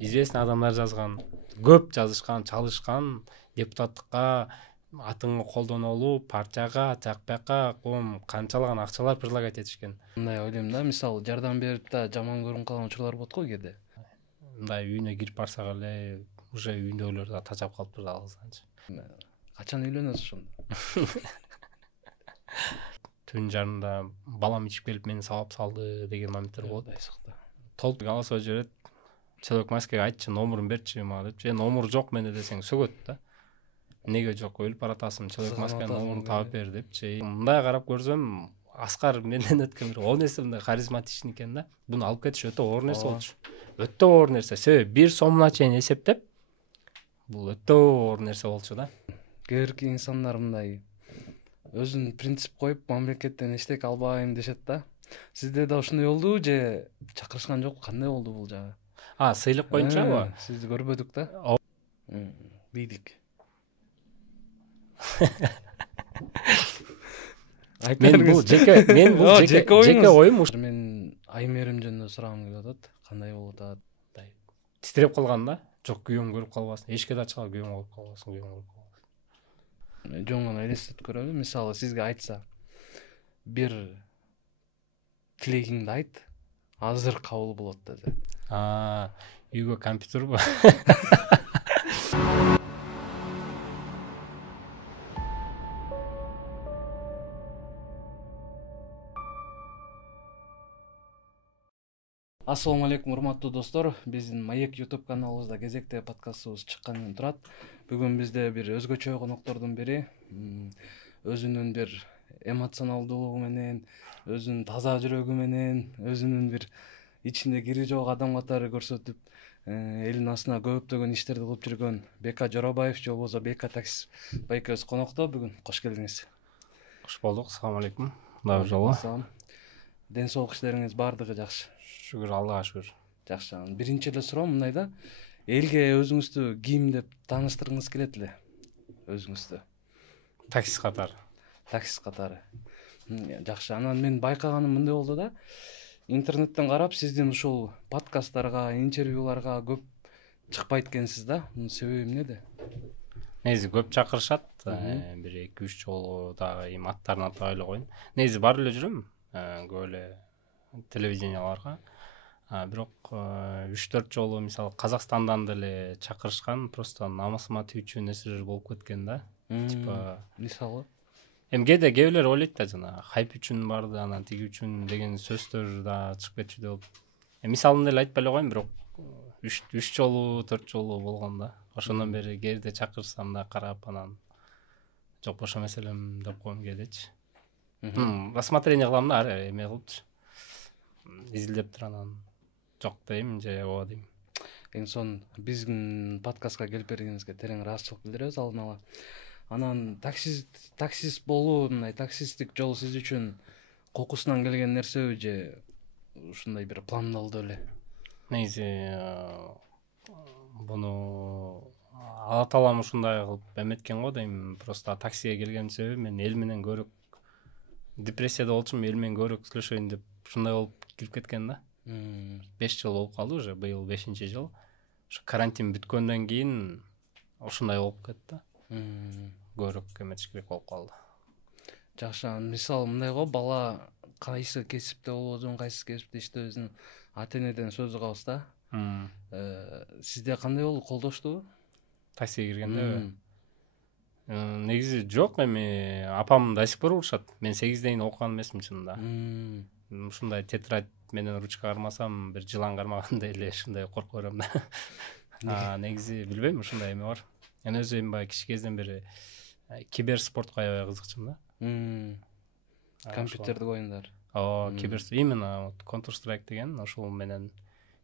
известный адамдар жазган, көп жазышкан, чалышкан, депутаттыкка атыңы колдонолу, партияга, жакпакка канчалаган акчалар предлагать этишкен. Мындай ойлойм да, мисалы жардам берип да жаман көрүнүп калган учурлар болот го кээде. Мындай үйүнө кирип барсак эле уже үйүндөгүлөр да тажап калыптыр алгызганчы. Качан үйлөнөсүз ошондо? Түн жарымда балам ичип келип мени сабап салды деген моменттер болот. Толук голосовать жиберет. Человек маскага айтчы, номерун берчи мага деп. Номер жок менде десең сөгөт да. Неге жок, өлүп баратасың, человек масканын номерун таап бер депчи. Мындай карап көрсөм, Аскар менден өткөн бир 10 эсе мындай харизматичный экен да. Буну алып кетиш өтө оор нерсе болчу. Өтө оор нерсе. Себеби 1 сомуна чейин эсептеп, бул өтө оор нерсе болчу да. Кээ бирки инсандар мындай өзүн принцип коюп мамлекеттен эчтеке албайм дешет да. Сизде да ушундай болдубу же чакырышкан жок? Кандай болду бул жагы? Сыйлык боюнчабы? Сизди көрбөдүк да. Бийдик. Мен бул жеке оюм. Мен Аймерим жөнүндө сурагым келип атат. Кандай болуп атат? Титиреп калган да. Жок, күйөөм көрүп калбасын. Эшикке да ачкан күйөөм көрүп калбасын, Жөн гана элестетип көрөлү. Мисалы сизге айтса, бир тилегиңди айт, азыр кабыл болот десе. Үйгө компьютербу? Ассаламу алейкум, урматтуу достор. Биздин Маек YouTube каналыбызда кезекте подкастыбыз чыккандан турат. Бүгүн бизде бир өзгөчө коноктордун бири, өзүнүн бир эмоционалдуулугу менен, өзүнүн таза жүрөгү менен, өзүнүн бир ичинде кири жок адам катары көрсөтүп, элин астына көптөгөн иштерди кылып жүргөн Бека Жоробаев же болбосо Бека таксист байкебиз конокто. Бүгүн кош келдиңиз. Кош болдук. Ассаламу алейкум. Дагы жолу. Ден соолук иштериңиз баардыгы жакшы? Шүгүр, Аллага шүгүр. Жакшы. Биринчи эле суроом мындай да. Элге өзүңүздү ким деп тааныштыргыңыз келет эле? Өзүңүздү. Таксист катары. Таксист катары. Жакшы. Анан мен байкаганым мындай болду да. Интернеттен карап, сиздин ушул подкасттарга, интервьюларга көп чыкпайт экенсиз да. Мунун себеби эмнеде? Негизи көп чакырышат. Бир 2-3 жолу дагы эми аттарын атабай эле коеюн. Негизи барып эле жүрөм. Көп эле телевиденияларга. Бирок 3-4 жолу мисалы Казакстандан деле чакырышкан, просто намысыма тийүүчү нерселер болуп кеткен да. Типа мисалы эми кээ бирлер ойлойт да, жана хайп үчүн барды, анан тиги үчүн деген сөздөр да чыгып кетчү деп. Мисалын деле айтпай эле коеюн, бирок 3 жолу, 4 жолу болгон да. Ошондон бери кээде чакырсам да карап, анан жок бошо меселем деп коем кээдечи. Рассмотрение кылам да, эме кылыпчы. Изилдептир, анан жок дейм же ооба дейм. Эң сон биздин подкастка келип бергениңизге терең ыраазычылык билдиребиз алдын ала. Анан таксист болуу, мындай таксисттик жол сиз үчүн кокусунан келген нерсеби же ушундай бир пландалдуу эле? Негизи буну Алла таалам ушундай кылып эметкен го дейм. Просто таксиге келгем себеби мен эл менен көрөк депрессияда болчумун, эл менен көрөк сүйлөшөйүн деп ушундай болуп кирип кеткен да. 5 жыл болуп калды уже, быйыл 5-чи жыл. Ошо карантин бүткөндөн кийин ушундай болуп кетти. Көрөк эметиш керек болуп калды. Жакшы. Мисалы мындай го, бала кайсы кесипте болбосун, кайсы кесипте иштебесин ата-энеден сөз угабыз да. Сизде кандай болду, колдоштубу? Таксиге киргенде негизи жок, эми апам до сих пор урушат. Мен 8-ден окуган эмесмин чынында. Ушундай тетрадь менен ручка кармасам, бир жылан кармагандай эле ушундай коркуп берем да. Негизи билбейм, ушундай эме бар. Мен өзүм баягы кичи кезден бери киберспортко аябай кызыкчумун да. Компьютердик оюндар. Именно Counter Strike деген, ошол менен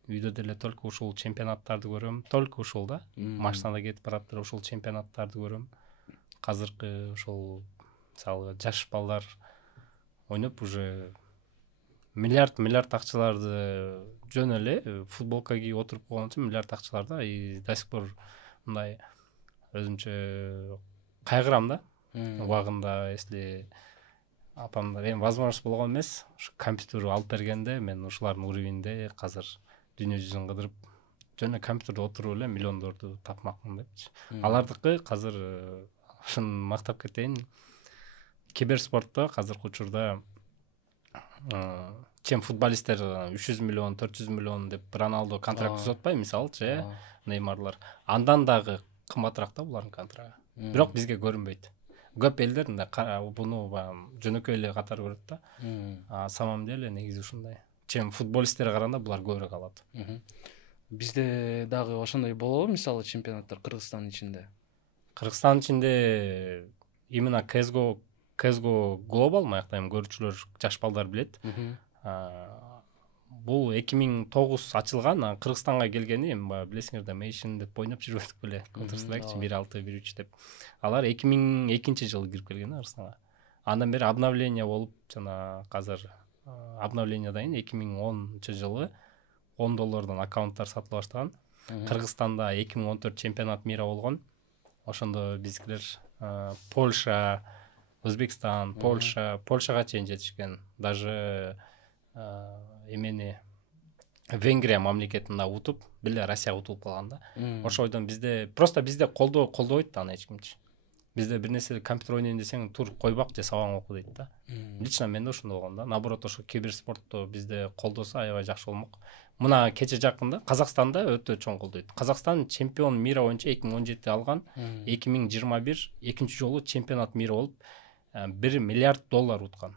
үйдө деле только ушул чемпионаттарды көрөм. Только ушул да. Машинада кетип бараттыр, ушул чемпионаттарды көрөм. Азыркы ошол мисалы жаш балдар ойноп уже миллиард акчаларды жөн эле футболка кийип отуруп койгон үчүн миллиард акчаларды, и до сих пор мындай өзүмчө кайгырам да. Убагында если апамдар эми возможность болгон эмес, ушу компьютер алып бергенде мен ушулардын уровеньде азыр дүйнө жүзүн кыдырып жана компьютерде отуруп эле миллиондорду тапмакмын депчи. Алардыкы азыр ушуну мактап кетейин. Киберспортто азыркы учурда чем футболисттер 300 миллион, 400 миллион деп Роналдо контракт түзүп атпайбы, мисалчы, Неймарлар. Андан дагы кымбатыраак да булардын контракты. Бирок бизге көрүнбөйт. Көп элдер буну жөнөкөй эле катар көрөт да. А самом деле негизи ушундай. Чем футболисттерге караганда булар көбүрөөк алат. Бизде дагы ошондой болобу, мисалы чемпионаттар Кыргызстандын ичинде? Кыргызстандын ичинде именно CSGO Global маяктайм көрүүчүлөр жаш балдар билет. Бул 2009 ачылган, Кыргызстанга келгени, билесиңер да, Mation деп ойноп жүрбөдүк беле, Counter Strike 1.6, 1.3 деп. Алар 2002-жылы кирип келген Кыргызстанга. Андан бери обновление болуп, жана азыр обновлениеден 2010-жылы $10 аккаунттар сатыла баштаган. Кыргызстанда 2014 чемпионат мира болгон. Ошондо бизгилер Польша, Өзбекстан, Польшага чейин жетишкен. Даже эмени Венгрия мамлекетин да утуп, биле Россия утуп калган да. Ошойдон бизде колдобойт аны эч кимчи. Бизде бир нерсе компьютер ойнойн десең, тур койбак же сабагың оку дейт да. Лично менде ошондой болгон да. Наоборот, ошо киберспортто бизде колдосо аябай жакшы болмок. Мына кече жакында Казакстанда өтө чоң колдойт. Казакстан чемпион мира боюнча 2017 алган, 2021 экинчи жолу чемпионат мира болуп, $1 миллиард уткан.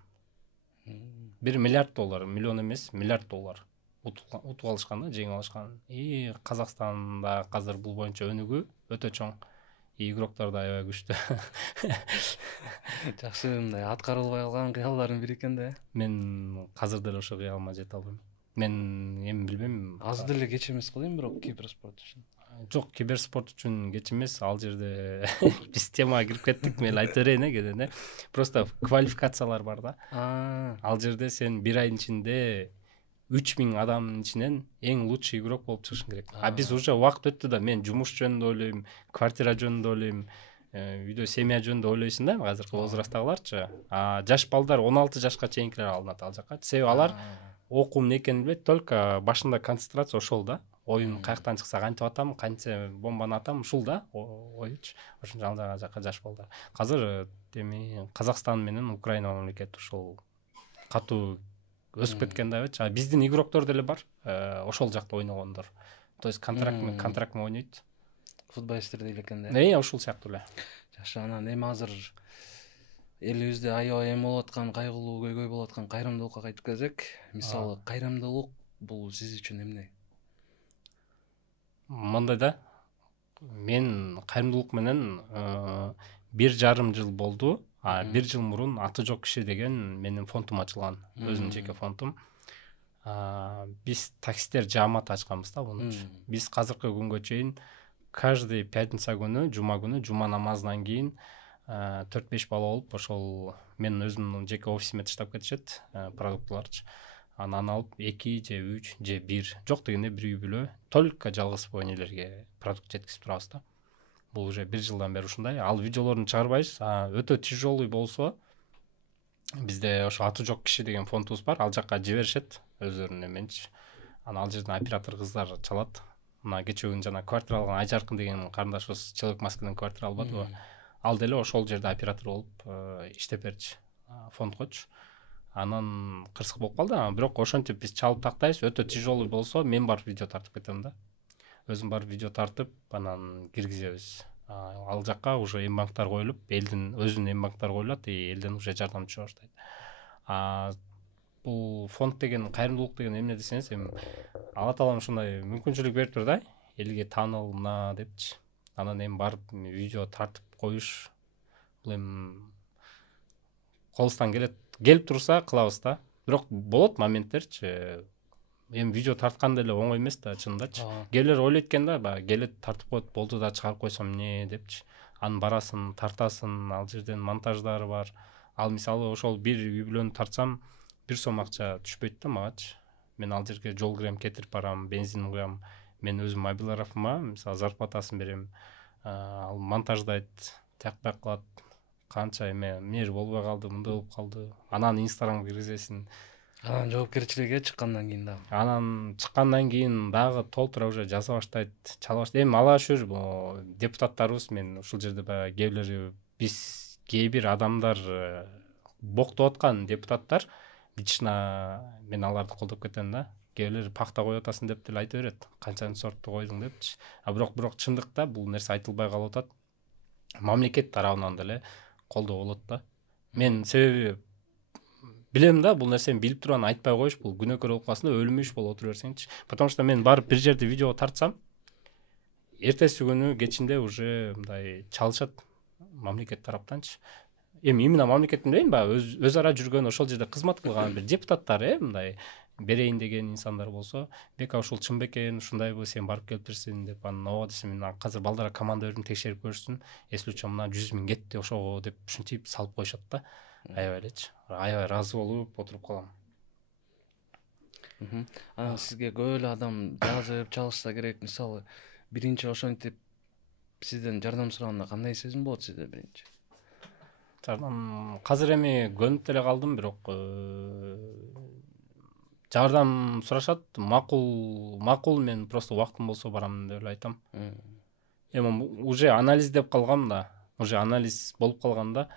$1 миллиард, миллион эмес, миллиард доллар утуп алышкан да, жеңип алышкан. И Казакстанда азыр бул боюнча өнүгүү өтө чоң. Игроктор да аябай күчтүү. Жакшы, мындай аткарылбай калган кыялдардын бири экен да. Мен азыр деле ошо кыялыма жете албайм. Мен эми билбейм. Аз деле кеч эмес кылайын, бирок киберспорт үчүн. Жок, киберспорт үчүн кеч эмес. Ал жерде биз темага кирип кеттик, мен айта берейин кеден. Просто квалификациялар бар да. Ал жерде сен бир айдын ичинде 3000 адамдын ичинен эң лучший игрок болуп чыгышың керек. А биз уже убакыт өттү да, мен жумуш жөнүндө ойлойм, квартира жөнүндө ойлойм, үйдө семья жөнүндө ойлойсуң да, азыркы возрасттагыларчы. А жаш балдар 16 жашка чейинкилер алынат ал жака. Себеби алар окуу эмне экенин билет, только башында концентрация ошол да. Оюн каяктан чыкса кантип атам, канча бомбаны атам, ушул да оюч. Ошон ал жака жаш балдар. Азыр эми Казакстан менен Украина мамлекети ушул катуу өсүп кеткен да бечи. Биздин игроктор деле бар, ошол жакта ойногондор. То есть контракт менен ойнойт. Футболисттер деле экен да. Ошол сыяктуу эле. Жакшы, анан эми азыр элибизде аябай эми болуп аткан, кайгылуу көйгөй болуп аткан кайрымдуулукка кайтып келсек, мисалы кайрымдуулук бул сиз үчүн эмне? Мындай да, мен кайрымдуулук менен 1,5 жыл болду. 1 жыл мурун Аты жок киши деген менин фондум ачылган, өзүмдүн жеке фондум. Биз таксисттер жаамат ачканбыз да буну. Биз азыркы күнгө чейин каждый пятница күнү, жума намазынан кийин 4-5 бала болуп, ошол мен өзүмдүн жеке офисиме таштап кетишет продуктыларчы. Анан алып 2 же 3 же 1, жок дегенде бир үй бүлө только жалгыз энелерге продукт жеткизип турабыз да. Бул уже 1 жылдан бери ушундай. Ал видеолорун чыгарбайбыз. Өтө тяжелый болсо, бизде ошо Аты жок киши деген фондубуз бар. Ал жакка жиберишет өздөрүнүн эменчи. Анан ал жерден оператор кыздар чалат. Мына кечээ күн жана квартира алган Айжаркын деген карындашыбыз Человек Маскадан квартира албадыбы? Ал деле ошол жерде оператор болуп иштеп берчи фондгочу. Анан кырсык болуп калды. Бирок ошентип биз чалып тактайбыз. Өтө тяжелый болсо, мен барып видео тартып кетем да. Өзүм барып видео тартып, анан киргизебиз. Ал жакка уже эмбанктар коюлуп, элдин өзүнүн эмбанктары коюлат, элден уже жардам түшө баштайт. Бул фонд деген, кайрымдуулук деген эмне десеңиз, эми Алла таалам ушундай мүмкүнчүлүк бериптир да, элге тааныл мына депчи. Анан эми барып видео тартып коюш, бул эми колубуздан келип турса кылабыз да. Бирок болот моменттерчи. Эми видео тарткан деле оңой эмес да, чындачы. Келер ойлойт экен да, келет тартып коет, болду да чыгарып койсом эмне депчи. Анын барасын, тартасын, ал жерден монтаждары бар. Ал мисалы ошол бир үй бүлөнү тартсам, 1 сом акча түшпөйт да магачы. Мен ал жерге жол кирем, кетирип барам, бензин куям. Мен өзүм мобилографыма мисалы зарплатасын берем. Ал монтаждайт, тияк кылат. Канча эмне болбой калды, мындай болуп калды. Анан Инстаграмга киргизесиң. Анан жоопкерчиликке чыккандан кийин дагы. Анан чыккандан кийин дагы толтура уже жаза баштайт, чала баштайт. Эми алга шүр депутаттарыбыз, мен ушул жерде баягы кээ бирлери биз кээ бир адамдар боктоп аткан депутаттар лично мен аларды колдоп кетем да. Кээ бирлери пахта коюп атасың деп деле айта берет. Канчанчы сорту койдуң депчи. А бирок чындыкта бул нерсе айтылбай калып атат. Мамлекет тарабынан деле колдоо болот да. Мен себеби билем да, бул нерсени билип туруп анан айтпай коюш, бул күнөөкөр болуп калсын да, өлүмүш болуп отура берсеңчи. Потому что мен барып бир жерде видео тартсам, эртеси күнү кечинде уже мындай чалышат мамлекет тараптанчы. Эми именно мамлекет дейм, баягы өз ара жүргөн, ошол жерде кызмат кылган бир депутаттар, мындай берейин деген инсандар болсо, бека ушул чын бекен, ушундайбы, сен барып келиптирсиң деп, анан ооба десем, мен азыр балдара команда бердим, текшерип көрсүн, эсли учурум мына 100 000 кетти ошого деп ушинтип салып коюшат да. Аябай элечи, аябай ыраазы болуп отуруп калам. Анан сизге көп эле адам жазып чалышса керек, мисалы биринчи ошентип сизден жардам сураганда кандай сезим болот сизде биринчи? Азыр эми көнүп деле калдым, бирок жардам сурашат, макул, мен просто убактым болсо барам деп эле айтам. Эми уже анализ деп калгам да, уже анализ болуп калган да.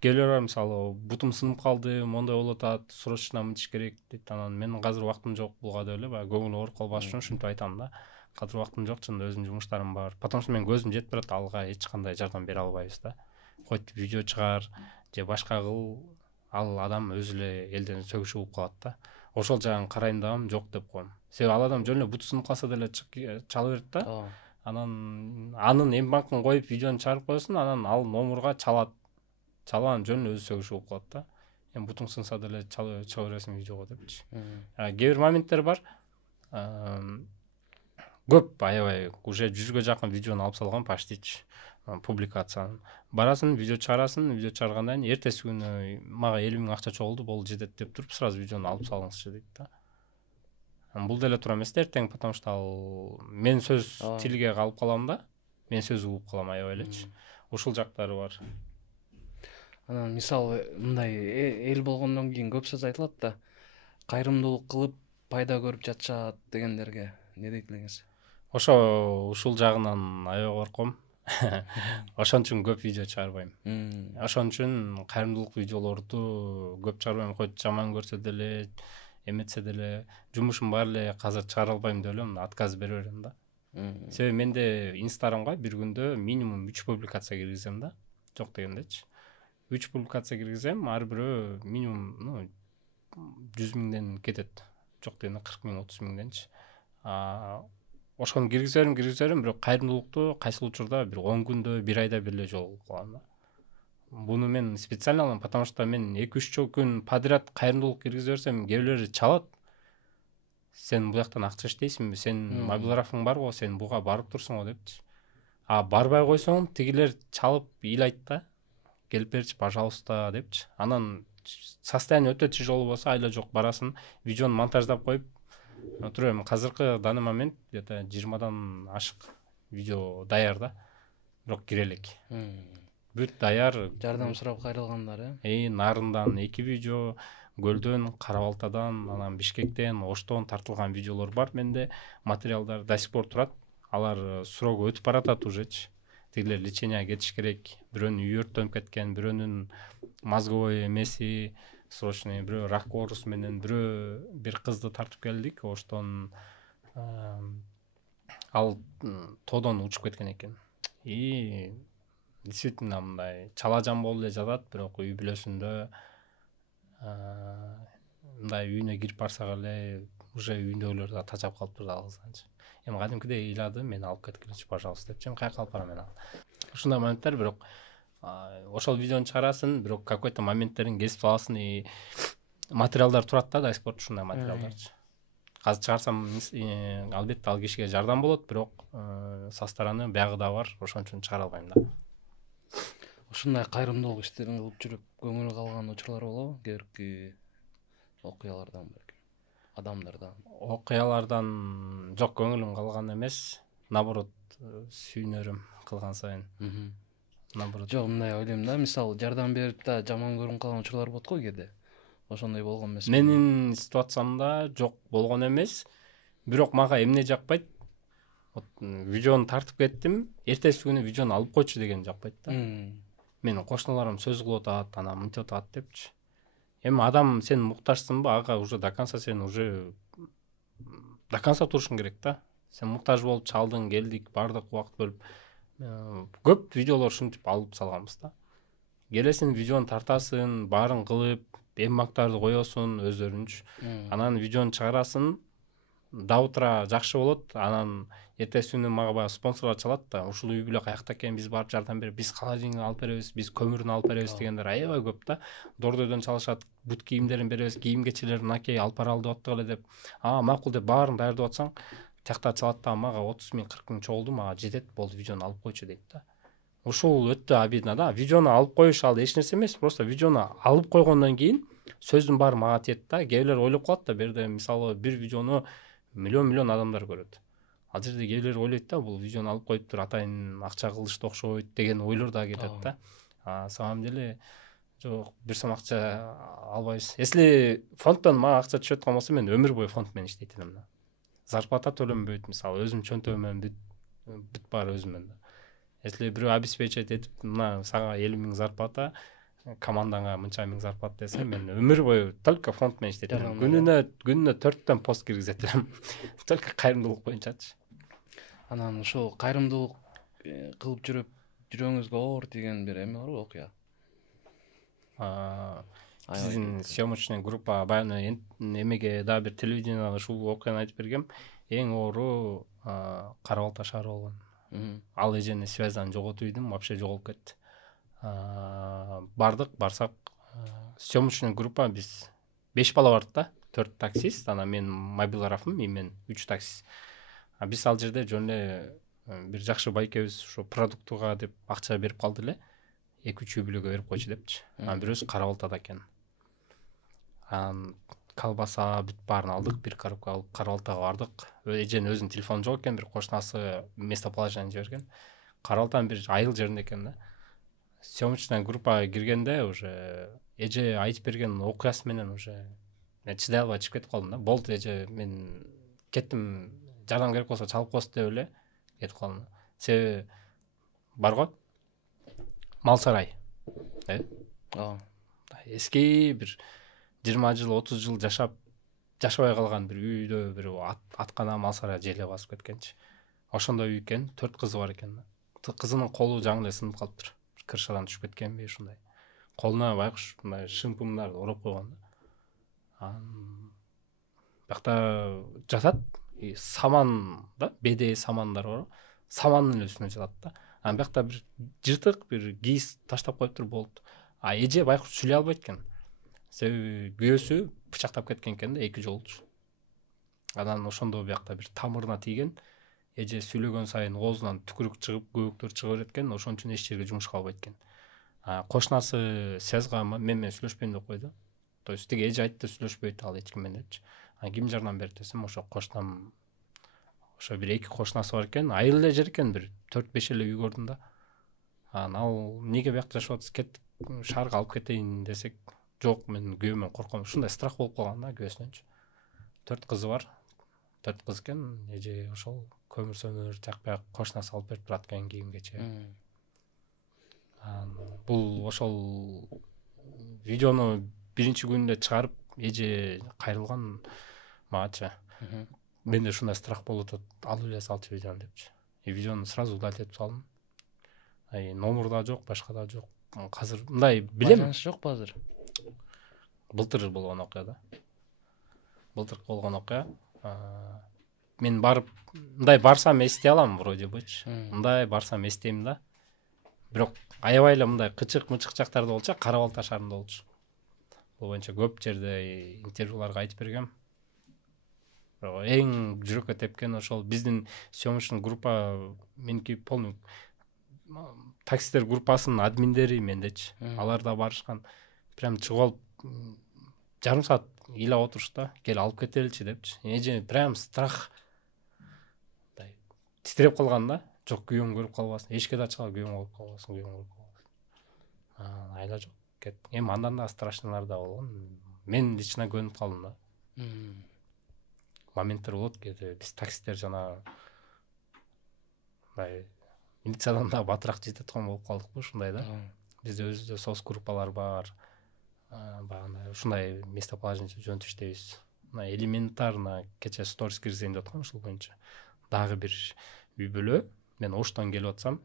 Келер бар, мисалы бутум сынып калды, мондай болуп атат, срочно мынтиш керек дейт. Анан мен азыр убактым жок буга деп эле, баягы көңүл ооруп калбаш үчүн ушинтип айтам да. Азыр убактым жок, чынында өзүмдүн жумуштарым бар. Потому что мен көзүм жетип барат, алга эч кандай жардам бере албайбыз да. Койт видео чыгар же башка кыл, ал адам өзү эле элден сөгүшүп болуп калат да. Ошол жагын карайм дагам, жок деп коем. Себеби ал адам жөн эле буту сынып калса деле чала берет да. Анан анын эмбанкын коюп видеону чыгарып коесуң, анан ал номурга чалат. Чалган жөн эле өзү сөгүшүп болуп калат да. Эми бутуң сынса деле чыга бересиң видеого депчи. Кээ бир моменттер бар. Көп, аябай уже 100ге жакын видеону алып салгам почтичи. Публикацияны барасың, видео чыгарасың, видео чыгаргандан кийин эртеси күнү мага 50 000 акча чогулду, болду жетет деп туруп сразу видеону алып салыңызчы дейт да. Бул деле туура эмес да эртең, потому что ал мен сөз тилге калып калам да, мен сөз угуп калам аябай элечи. Ушул жактары бар. Анан мисалы мындай эл болгондон кийин көп сөз айтылат да, кайрымдуулук кылып пайда көрүп жатышат дегендерге эмне дейт элеңиз? Ушул жагынан аябай корком. Ошон үчүн көп видео чыгарбайм. Ошон үчүн кайрымдуулук видеолорду көп чыгарбайм. Койт жаман көрсө деле, эметсе деле, жумушум бар эле, азыр чыгара албайм деп эле отказ бере берем да. Себеби менде инстаграмга бир күндө минимум 3 публикация киргизем да. Жок дегендечи. 3 публикация киргизем, ар бирөө минимум 100 000ден кетет. Жок дегенде 40 000, 30 000денчи. Ошону киргизерим, бирок кайрымдуулукту кайсыл учурда бир 10 күндө, 1 айда бир эле жолугуп калам да. Буну мен специально алам, потому что мен 2-3 күн подряд кайрымдуулук киргизе берсем, кээ бирлери чалат. Сен буяктан акча иштейсиңби? Сен мобилрафың барбы? Сен буга барып турсуң го депчи. Барбай койсоң, тигилер чалып ыйлайт да. Келип берчи, пожалуйста депчи. Анан состояние өтө тяжело болсо, айла жок барасың, видеону монтаждап коюп турам. Азыркы данный момент где-то 20дан ашык видео даяр да. Бирок кире элек. Бүт даяр. Жардам сурап кайрылгандар, Нарындан 2 видео, Көлдөн, Кара-Балтадан, анан Бишкектен, Оштон тартылган видеолор бар менде, материалдар до сих пор турат. Алар срогу өтүп баратат ужечи. Тигилер леченияга кетиш керек. Бирөөнүн үйү өрттөнүп кеткен, бирөөнүн мозговой эмеси срочный, бирөө рак оорусу менен, бирөө бир кызды тартып келдик, Оштон ал тоодон учуп кеткен экен. Действительно мындай чалажан болуп эле жатат, бирок үй бүлөсүндө мындай үйүнө кирип барсак эле уже үйүндөгүлөр да тажап калыптыр да кызганчы. Эми кадимкидей ыйлады, мени алып кеткилечи, пожалуйста депчи. Каяка алып барам мен аны. Ушундай моменттер, бирок ошол видеону чыгарасың, бирок какой-то моменттерин кесип аласың и материалдар турат да, до сих пор ушундай материалдарчы. Азыр чыгарсам, албетте ал кишиге жардам болот, бирок со стороны биягы да бар, ошон үчүн чыгара албайм да. Ушундай кайрымдуулук иштерин кылып жүрүп көңүл калган учурлар болобу? Кээбирки окуялардан, адамдардан? Окуялардан жок, көңүлүм калган эмес. Наоборот, сүйүнөрүм кылган сайын. Наоборот. Жок, мындай ойлойм да, мисалы жардам берип да жаман көрүнүп калган учурлар болот го кээде. ошондой болгон эмес. Менин ситуациямда жок болгон эмес. Бирок мага эмне жакпайт? Вот видеону тартып кеттим, эртеси күнү видеону алып койчу деген жакпайт да. Менин кошуналарым сөз кылып атат, анан мынтип атат депчи. Эми адам сен муктажсыңбы, ага уже до конца сен уже до конца турушуң керек да. Сен муктаж болуп чалдың, келдик, бардык убакыт бөлүп. Көп видеолор ушинтип алып салганбыз да. Келесин видеону тартасың, баарын кылып, эммактарды коесуң өздөрүнчү. Анан видеону чыгарасың, да утра жакшы болот, анан эртеси күнү мага баягы спонсорлор чалат да, ушул үй бүлө каякта экен, биз барып жардам берип, биз холодильник алып беребиз, биз көмүрүн алып беребиз дегендер аябай көп да. Дордойдон чалышат, бут кийимдерин беребиз, кийим кечелерин мынакей алып бара алып деп эле деп. Макул деп баарын даярдап атсаң, тиякта чалат да, мага 30 000 40 000 чогулду, мага жетет, болду, видеону алып койчу дейт да. Ушул өтө обидно да. Видеону алып коюш ал эч нерсе эмес, просто видеону алып койгондон кийин сөздүн баары мага тиет да. Кээбилер ойлоп калат да, бер жерде мисалы бир видеону миллион адамдар көрөт. Ал жерде кээбилер ойлойт да, бул видеону алып коюптур, атайын акча кылышты окшойт деген ойлор да кетет да. На самом деле жок, бир сом акча албайбыз. Если фонддон мага акча түшөт болсо, мен өмүр бою фонд менен иштейт элем да. Зарплата төлөнбөйт, мисалы өзүм чөнтөгүмөн бүт баары өзүмөн да. Если бирөө обеспечить этип, мына сага 50 000 зарплата, командаңа мынча миң зарплата десе, мен өмүр бою только фонд менен иштейт элем. Күнүнө 4 пост киргизет элем. Только кайрымдуулук боюнчачы. Анан ушул кайрымдуулук кылып жүрүп жүрөгүңүзгө оор тийген бир эме барбы, окуя? Биздин съемочный группа баягы эмеге да бир телевидениега ушул окуяны айтып бергем. Эң оору Кара Балта шаары болгон. Ал эжени связьдан жоготуп идим, вообще жоголуп кетти. Барсак, съемочный группа биз 5 бала бардык да, 4 таксист, анан мен мобилографым, и мен 3 таксист. Биз ал жерде жөн эле бир жакшы байкебиз ошо продуктуга деп акча берип калды эле. 2-3 үй бүлөгө берип койчу депчи. Анан бирөөсү Кара Балтада экен. Анан колбаса бүт баарын алдык, бир коробка алып Кара Балтага бардык. Эженин өзүнүн телефону жок экен, бир кошунасы местоположение жиберген. Кара Балтанын бир айыл жеринде экен да. Съемочная группа киргенде уже эже айтып берген окуясы менен уже мен чыдай албай чыгып кетип калдым да. Болду эже, мен кеттим, жардам керек болсо чалып коесуз деп эле кетип калдым. Себеби бар го Мал сарай. Эски бир 20 жыл, 30 жыл жашабай калган бир үйдө бир аткана мал сарай желе басып кеткенчи. Ошондой үй экен, 4 кызы бар экен. Кызынын колу жаңы эле сынып калыптыр. Крышадан түшүп кеткенби ушундай. Колуна байкуш мындай шымпымдарды ороп койгон да. Бакта жатат, саман да, беде самандар бар. Самандын эле үстүнө жатат да. Анан бакта бир жыртык, бир кийиз таштап коюптур, болду. Эже байкуш сүйлөй албайт экен. Себеби күйөөсү бычактап кеткен экен да, 2 жолчу. Анан ошондо бакта бир тамырына тийген. Эже сүйлөгөн сайын оозунан түкүрүк чыгып, көбүктөр чыга берет экен, ошон үчүн эч жерге жумушка албайт экен. Кошунасы связга мен менен сүйлөшпөйм деп койду. То есть тиги эже айтты, сүйлөшпөйт ал эч ким менен депчи. Ким жардам берет десем, ошо кошунам, ошо бир 2 кошунасы бар экен, айыл эле жер экен, бир 4-5 эле үй көрдүм да. Ал неге бакта жашап атасыз, кеттик шаарга алып кетейин десек, жок, мен күйөөмөн корком. Ушундай страх болуп калган да күйөөсүнөнчү. 4 кызы бар. 4 кыз экен, эже ошол көмүр жакпай кошунасы алып берип турат экен кийим кече. Бул ошол видеону биринчи күндө чыгарып, эже кайрылган магача. Менде ушундай страх болуп атат, алып эле салчу видеону депчи. Видеону сразу удалить этип салдым. Номер да жок, башка да жок. Азыр мындай билем. Байланыш жокпу азыр? Былтыр болгон окуя да. Былтыр болгон окуя. Мен барып, мындай барсам эстей алам вроде бычы. Мындай барсам эстейм да. Бирок аябай эле мындай кычык-мычык жактарда болчу, Кара Балта шаарында болчу. Бул боюнча көп жерде интервьюларга айтып бергем. Эң жүрөккө тепкен ошол биздин съемочный группа, меники полный таксистер группасынын админдери мендечи. Алар да барышкан. Прям чыгып алып жарым саат ыйлап отурушта, кел алып кетеличи депчи. Эже прям страх титиреп калган да. Жок, күйөөң көрүп калбасын. Эшикти ачкан, күйөөң көрүп калбасын. Айла жок. Эми андан да страшныйлар да болгон. мен лично көнүп калдым да. Моменттер болот кээде биз такситтер жана мындай милициядан да батыраак жетет эткон болуп калдыкпы ушундай да. Бизде өзүбүздө соц группалар бар. Баягындай ушундай местоположение жөнүтүп иштейбиз. Мына элементарно кече сторис киргизейин деп аткам ушул боюнча. Дагы бир үй бүлө, мен Оштон келип атсам,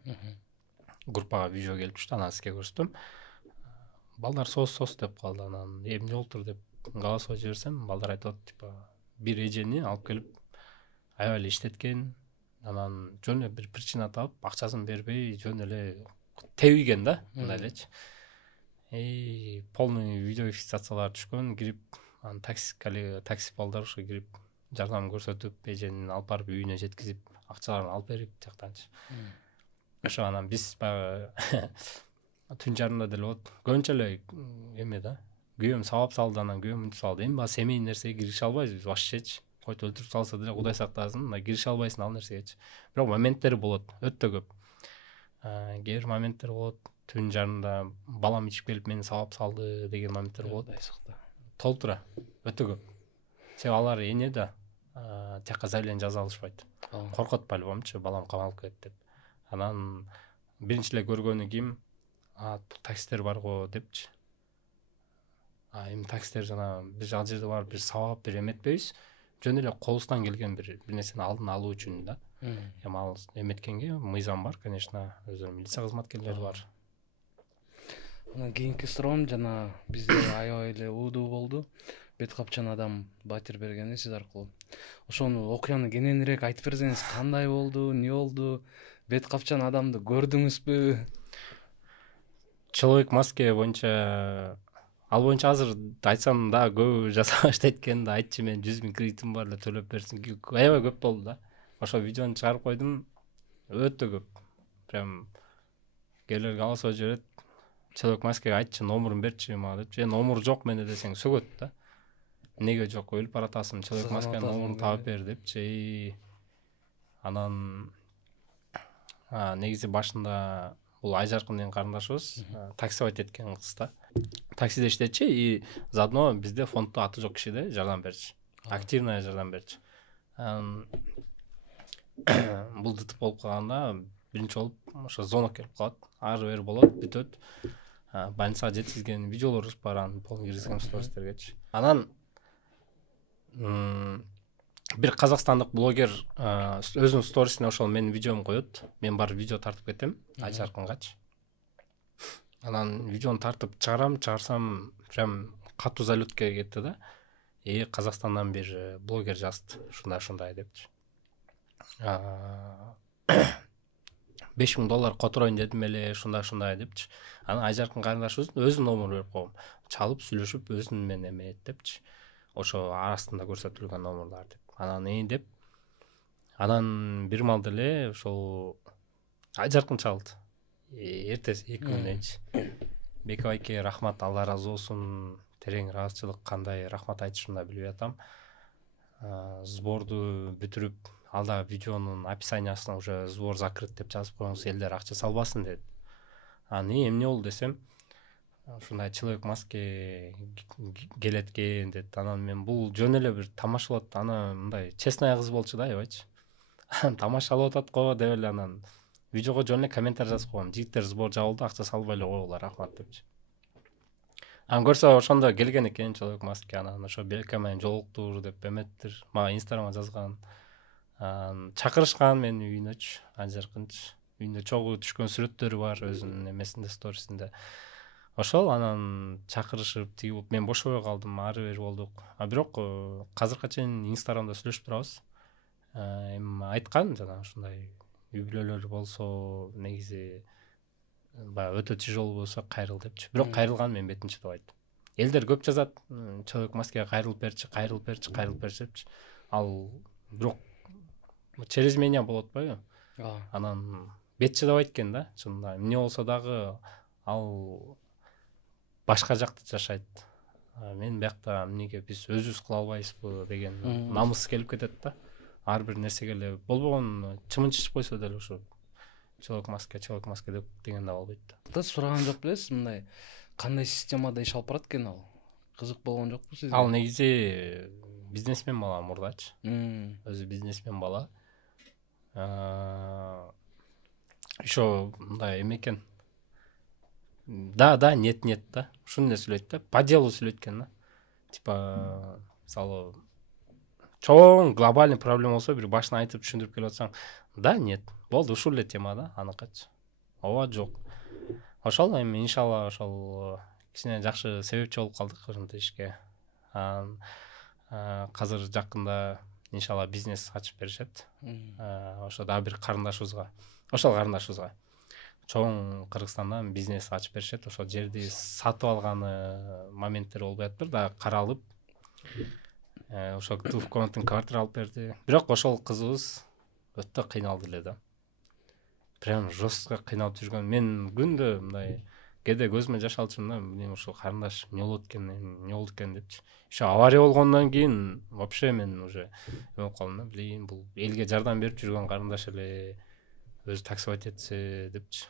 группага видео келип түштү, анан сизге көрсөтөм. Балдар сос деп калды, анан эмне болуптур деп голосовать жиберсем, балдар айтып атат, типа бир эжени алып келип аябай эле иштеткен, анан жөн эле бир причина таап, акчасын бербей, жөн эле тебиген да, мындай элечи. Полный видео фиксациялар түшкөн, кирип, анан такси балдар ошо кирип, жардам көрсөтүп, эженин алып барып үйүнө жеткизип, акчаларын алып берип жактанчы. Ошо анан биз баягы түн жарымда деле болот. Көбүнчө эле эме да. Күйөөм сабап салды, анан күйөөм мынтип салды. Эми баягы семейный нерсеге кирише албайбыз биз вообщечи. Койду өлтүрүп салса деле Кудай сактасын, мындай кирише албайсың ал нерсегечи. Бирок моменттери болот, өтө көп. Кээ бир моменттер болот. Түн жарымда балам ичип келип мени сабап салды деген моменттер болот. Кудай сакта. Толтура, өтө көп. Себеби алар эне да, тияка заявление жаза алышпайт. Коркот по-любомчу, балам камалып кетет деп. Анан биринчи эле көргөнү ким? Таксистер бар го депчи. Эми таксистер жана биз ал жерде барып бир сабап бир эметпейбиз. Жөн эле колубуздан келген бир нерсени алдын алуу үчүн да. Эми ал эметкенге мыйзам бар, конечно, өзүнүн милиция кызматкерлери бар. Анан кийинки суроом жана бизде аябай эле уудуу болду. Бет капчан адам батир бергени сиз аркылуу. Ошону окуяны кененирээк айтып берсеңиз, кандай болду, эмне болду? Бет капчан адамды көрдүңүзбү? Человек маска боюнча ал боюнча азыр айтсам да көп жасап баштайт экен да, айтчы, мен 100 000 кредитим бар эле, төлөп берсин. Аябай көп болду да. Ошо видеону чыгарып койдум. Өтө көп. Прям келер голосовать жиберет. Человек маскага айтчы, номерун берчи мага депчи. Номер жок менде десең сөгөт да. Неге жок, өлүп баратасың, человек масканын номерун таап бер депчи. Анан негизи башында бул Айжаркын деген карындашыбыз таксовать эткен кыз да. Таксиде иштечи и заодно бизде фонддо аты жок кишиде жардам берчи. Активная жардам берчи. Бул ДТП болуп калганда биринчи болуп ошо звонок келип калат. Ары бери болот, бүтөт. Больницага жеткизген видеолорубуз бар, анын полный киргизген стористергечи. Анан бир казакстандык блогер өзүнүн сторисине ошол менин видеому коёт. Мен барып видео тартып кетем, Айжаркынгачы. Анан видеону тартып чыгарсам прям катуу залетке кетти да. Казакстандан бир блогер жазды, ушундай депчи. $5000 котороюн дедим эле, ушундай депчи. Анан Айжаркын карындашыбыз өзүнүн номерин берип койгом. Чалып сүйлөшүп өзүнүн менен эме депчи. Ошо астында көрсөтүлгөн номерлар деп. Анан деп. Анан бир маал деле ошол Айжаркын чалды. Эртеси 2 күндөнчү. Бекбайке рахмат, Алла ыраазы болсун. Терең ыраазычылык, кандай рахмат айтышымды да билбей атам. Сборду бүтүрүп, алда видеонун описаниясына уже сбор закрыт деп жазып коюңуз, элдер акча салбасын деди. Эмне болду десем, ушундай человек маске келет экен деп. Анан мен бул жөн эле бир тамашалап, ана мындай честная кыз болчу да, аябайчы. Тамашалап атат го деп эле анан видеого жөн эле комментарий жазып койгом. Жигиттер сбор жабылды, акча салбай эле койгула, рахмат депчи. Анан көрсө ошондо келген экен человек маске, анан ошо Белка менен жолуктур деп эметтир. Мага инстаграмга жазган. Чакырышкан мени үйүнөчү, Айжаркынчы. Үйүндө чогуу түшкөн сүрөттөрү бар өзүнүн эмесинде, сторисинде. Ошол анан чакырышып, тиги болуп, мен бошобой калдым, ары бери болдук. Бирок азыркыга чейин инстаграмда сүйлөшүп турабыз. Эми айткан жана ушундай үй бүлөлөр болсо, негизи баягы өтө тяжело болсо кайрыл депчи. Бирок кайрылган мен бетин чыдабайт. Элдер көп жазат, человек маскага кайрылып берчи депчи. Ал бирок чрезмения болот атпайбы? Анан бет чыдабайт экен да, чынында. Эмне болсо дагы ал башка жакта жашайт. Мен биякта эмнеге биз өзүбүз кыла албайбызбы деген намыс келип кетет да. Ар бир нерсеге эле болбогон чымын чычып койсо деле ошо человек маска деп деген да болбойт да. Сураган жок белесиз, мындай кандай системада иш алып барат экен ал? кызык болгон жокпу сизге? Ал негизи бизнесмен бала мурдачы. Өзү бизнесмен бала. Еще мындай эме экен. Да, нет, да. Ушуну эле сүйлөйт да. По делу сүйлөйт экен да. Типа, мисалы, чоң глобальный проблема болсо, бир башына айтып түшүндүрүп келип атсаң, да, нет. Болду, ушул эле тема да, аныкычы. Ооба, жок. Ошол эми иншалла ошол кичине жакшы себепчи болуп калдык ушундай ишке. Азыр жакында иншалла бизнес ачып беришет. Ошо дагы бир карындашыбызга, ошол карындашыбызга чоң Кыргызстандан бизнес ачып беришет. Ошол жерди сатып алганы моменттер болуп жатыр да, каралып. Ошол двухкомнатный квартира алып берди. Бирок ошол кызыбыз өтө кыйналды эле да. Прям жестко кыйналып жүргөн. Мен күндө мындай кээде көзүмө жаш алчумун да, мен ушул карындаш эмне болот экен, эмне болду экен депчи. Еще авария болгондон кийин вообще мен уже болуп калдым да, блин, бул элге жардам берип жүргөн карындаш эле өзү таксовать этсе депчи.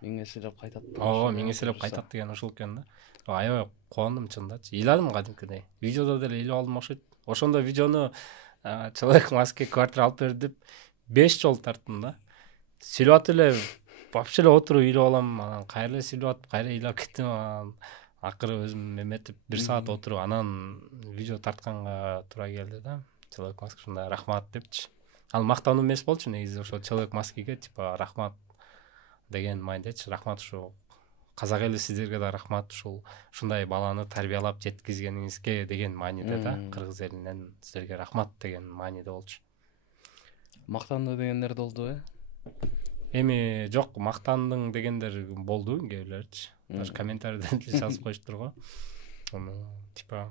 Миңеселеп кайтат. Ооба, миңеселеп кайтат деген ушул экен да. Аябай кубандым чындачы. Ыйладым кадимкидей. Видеодо деле ыйлап алдым окшойт. Ошондо видеону человек маске квартира алып берди деп 5 жолу тарттым да. Сүйлөп атып эле вообще эле отуруп ыйлап алам, анан кайра эле сүйлөп атып, кайра ыйлап кеттим, анан акыры өзүм эметип 1 саат отуруп анан видео тартканга туура келди да. Человек маска ушундай рахмат депчи. Ал мактануу эмес болчу негизи, ошо человек маскеге типа рахмат деген майдачы. Рахмат, ушу казак эли сиздерге да рахмат, ушундай баланы тарбиялап жеткизгениңизге деген мааниде да. Кыргыз элинен сиздерге рахмат деген мааниде болчу. Мактанды дегендер болду Эми жок, мактандың дегендер болду кээ бирлерчи. Даже комментарийден деле жазып коюштур го. Типа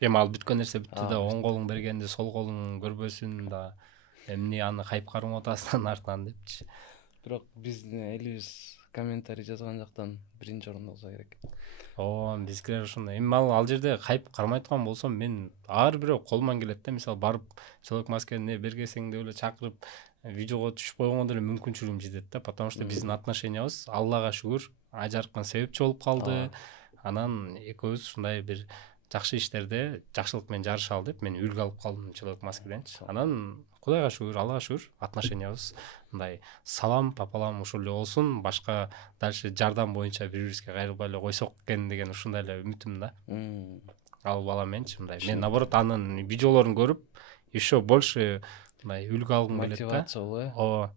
эми ал бүткөн нерсе бүттү да, оң колуң бергенде сол колуң көрбөсүн да, эмне аны хайп кармап атасың артынан депчи. Бирок биздин элибиз комментарий жазган жактан биринчи орунда болсо керек. Бизгилер ошондой. Эми ал жерде хайп кармай турган болсом, мен ар бирөө колуман келет да. Мисалы барып человек маскени не бергесең деп эле чакырып видеого түшүп койгондо деле мүмкүнчүлүгүм жетет да, потому что биздин отношениябыз Аллага шүгүр ажарыккан себепчи болуп калды. Анан экөөбүз ушундай бир жакшы иштерде жакшылык менен жарышалы деп мен үлгү алып калдым человек маскеденчи. Анан Кудайга шүгүр, Аллага шүгүр, отношениябыз мындай салам папалам ушул эле болсун, башка дальше жардам боюнча бири-бирибизге кайрылбай эле койсок экен деген ушундай эле үмүтүм да. Ал бала менчи мындай. Мен наоборот анын видеолорун көрүп, еще больше мындай үлгү алгым келет да. Мотивация болот. Ооба.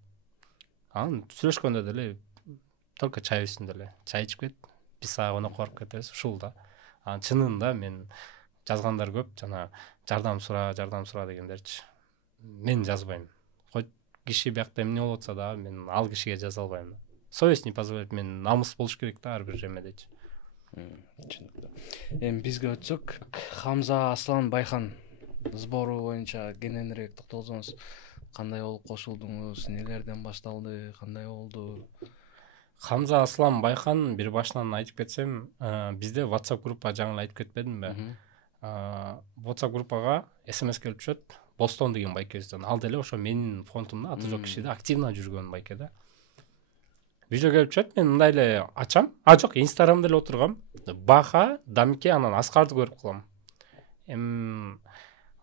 Анан сүйлөшкөндө деле только чай үстүндө эле чай ичип кет, бир саат конокко барып кетебиз, ушул да. Анан чынында мен жазгандар көп, жана жардам сура дегендерчи. Мен жазбайм. Хоть киши биякта эмне болуп атса да, мен ал кишиге жаза албайм. Совесть не позволяет, мен намыс болуш керек да ар бир эмедечи. Түшүнүктүү. Эми бизге өтсөк, Хамза Аслан Байхан сбору боюнча кененирээк токтолсоңуз, кандай болуп кошулдуңуз, нелерден башталды, кандай болду? Хамза Аслан Байхан бир башынан айтып кетсем, бизде WhatsApp группа жаңы айтып кетпедимби? WhatsApp группага SMS келип түшөт. Бостон деген байкебизден. Ал деле ошо менин фронтумда аты жок кишиде активно жүргөн байке да. Видео келип түшөт, мен мындай эле ачам. Жок, Instagramда эле отургам. Баха, Дамке, анан Аскарды көрүп калам.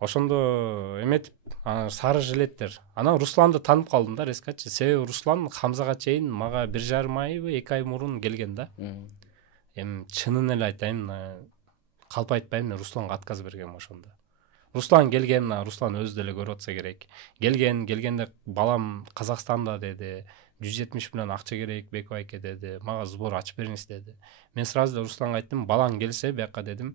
Ошондо эметип, сары жилеттер. Анан Русланды таанып калдым да, резкачы. Себеби Руслан Хамзага чейин мага 1,5 айбы, 2 ай мурун келген да. Чынын эле айтайын, калп айтпайм, мен Русланга отказ бергем ошондо. Руслан келген, Руслан өзү деле көрүп атса керек. Келгенде балам Казакстанда деди. 170 миллион акча керек, Беко айке деди. Мага сбор ачып бериңиз деди. Мен сразу да Русланга айттым, балаң келсе бияка дедим.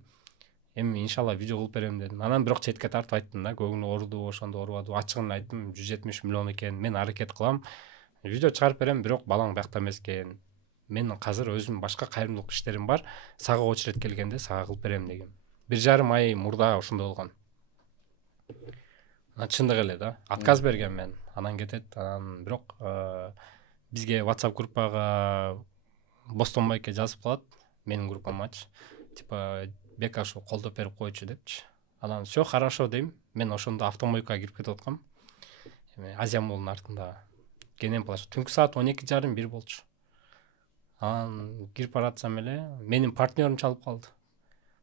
Эми иншалла видео кылып берем дедим. Анан бирок четке тартып айттым да, көгүнү оруду, ошондо орубаду. Ачыгын айттым, 170 миллион экен. Мен аракет кылам. Видео чыгарып берем, бирок балаң биякта эмес экен. Мен азыр өзүм башка кайрымдуулук иштерим бар. Сага очередь келгенде сага кылып берем дегем. 1,5 ай мурда ошондой болгон. Чындык эле да. Отказ берген мен. Анан кетет. Анан бирок бизге WhatsApp группага Бостон байке жазып калат. Менин группамачы. Типа Бека ошо колдоп берип койчу депчи. Анан всё хорошо дейм. Мен ошондо автомойкага кирип кетип аткам. Азия молдун артында. Кенен плаж. Түнкү саат 12:30-1 болчу. Анан кирип баратсам эле менин партнерим чалып калды.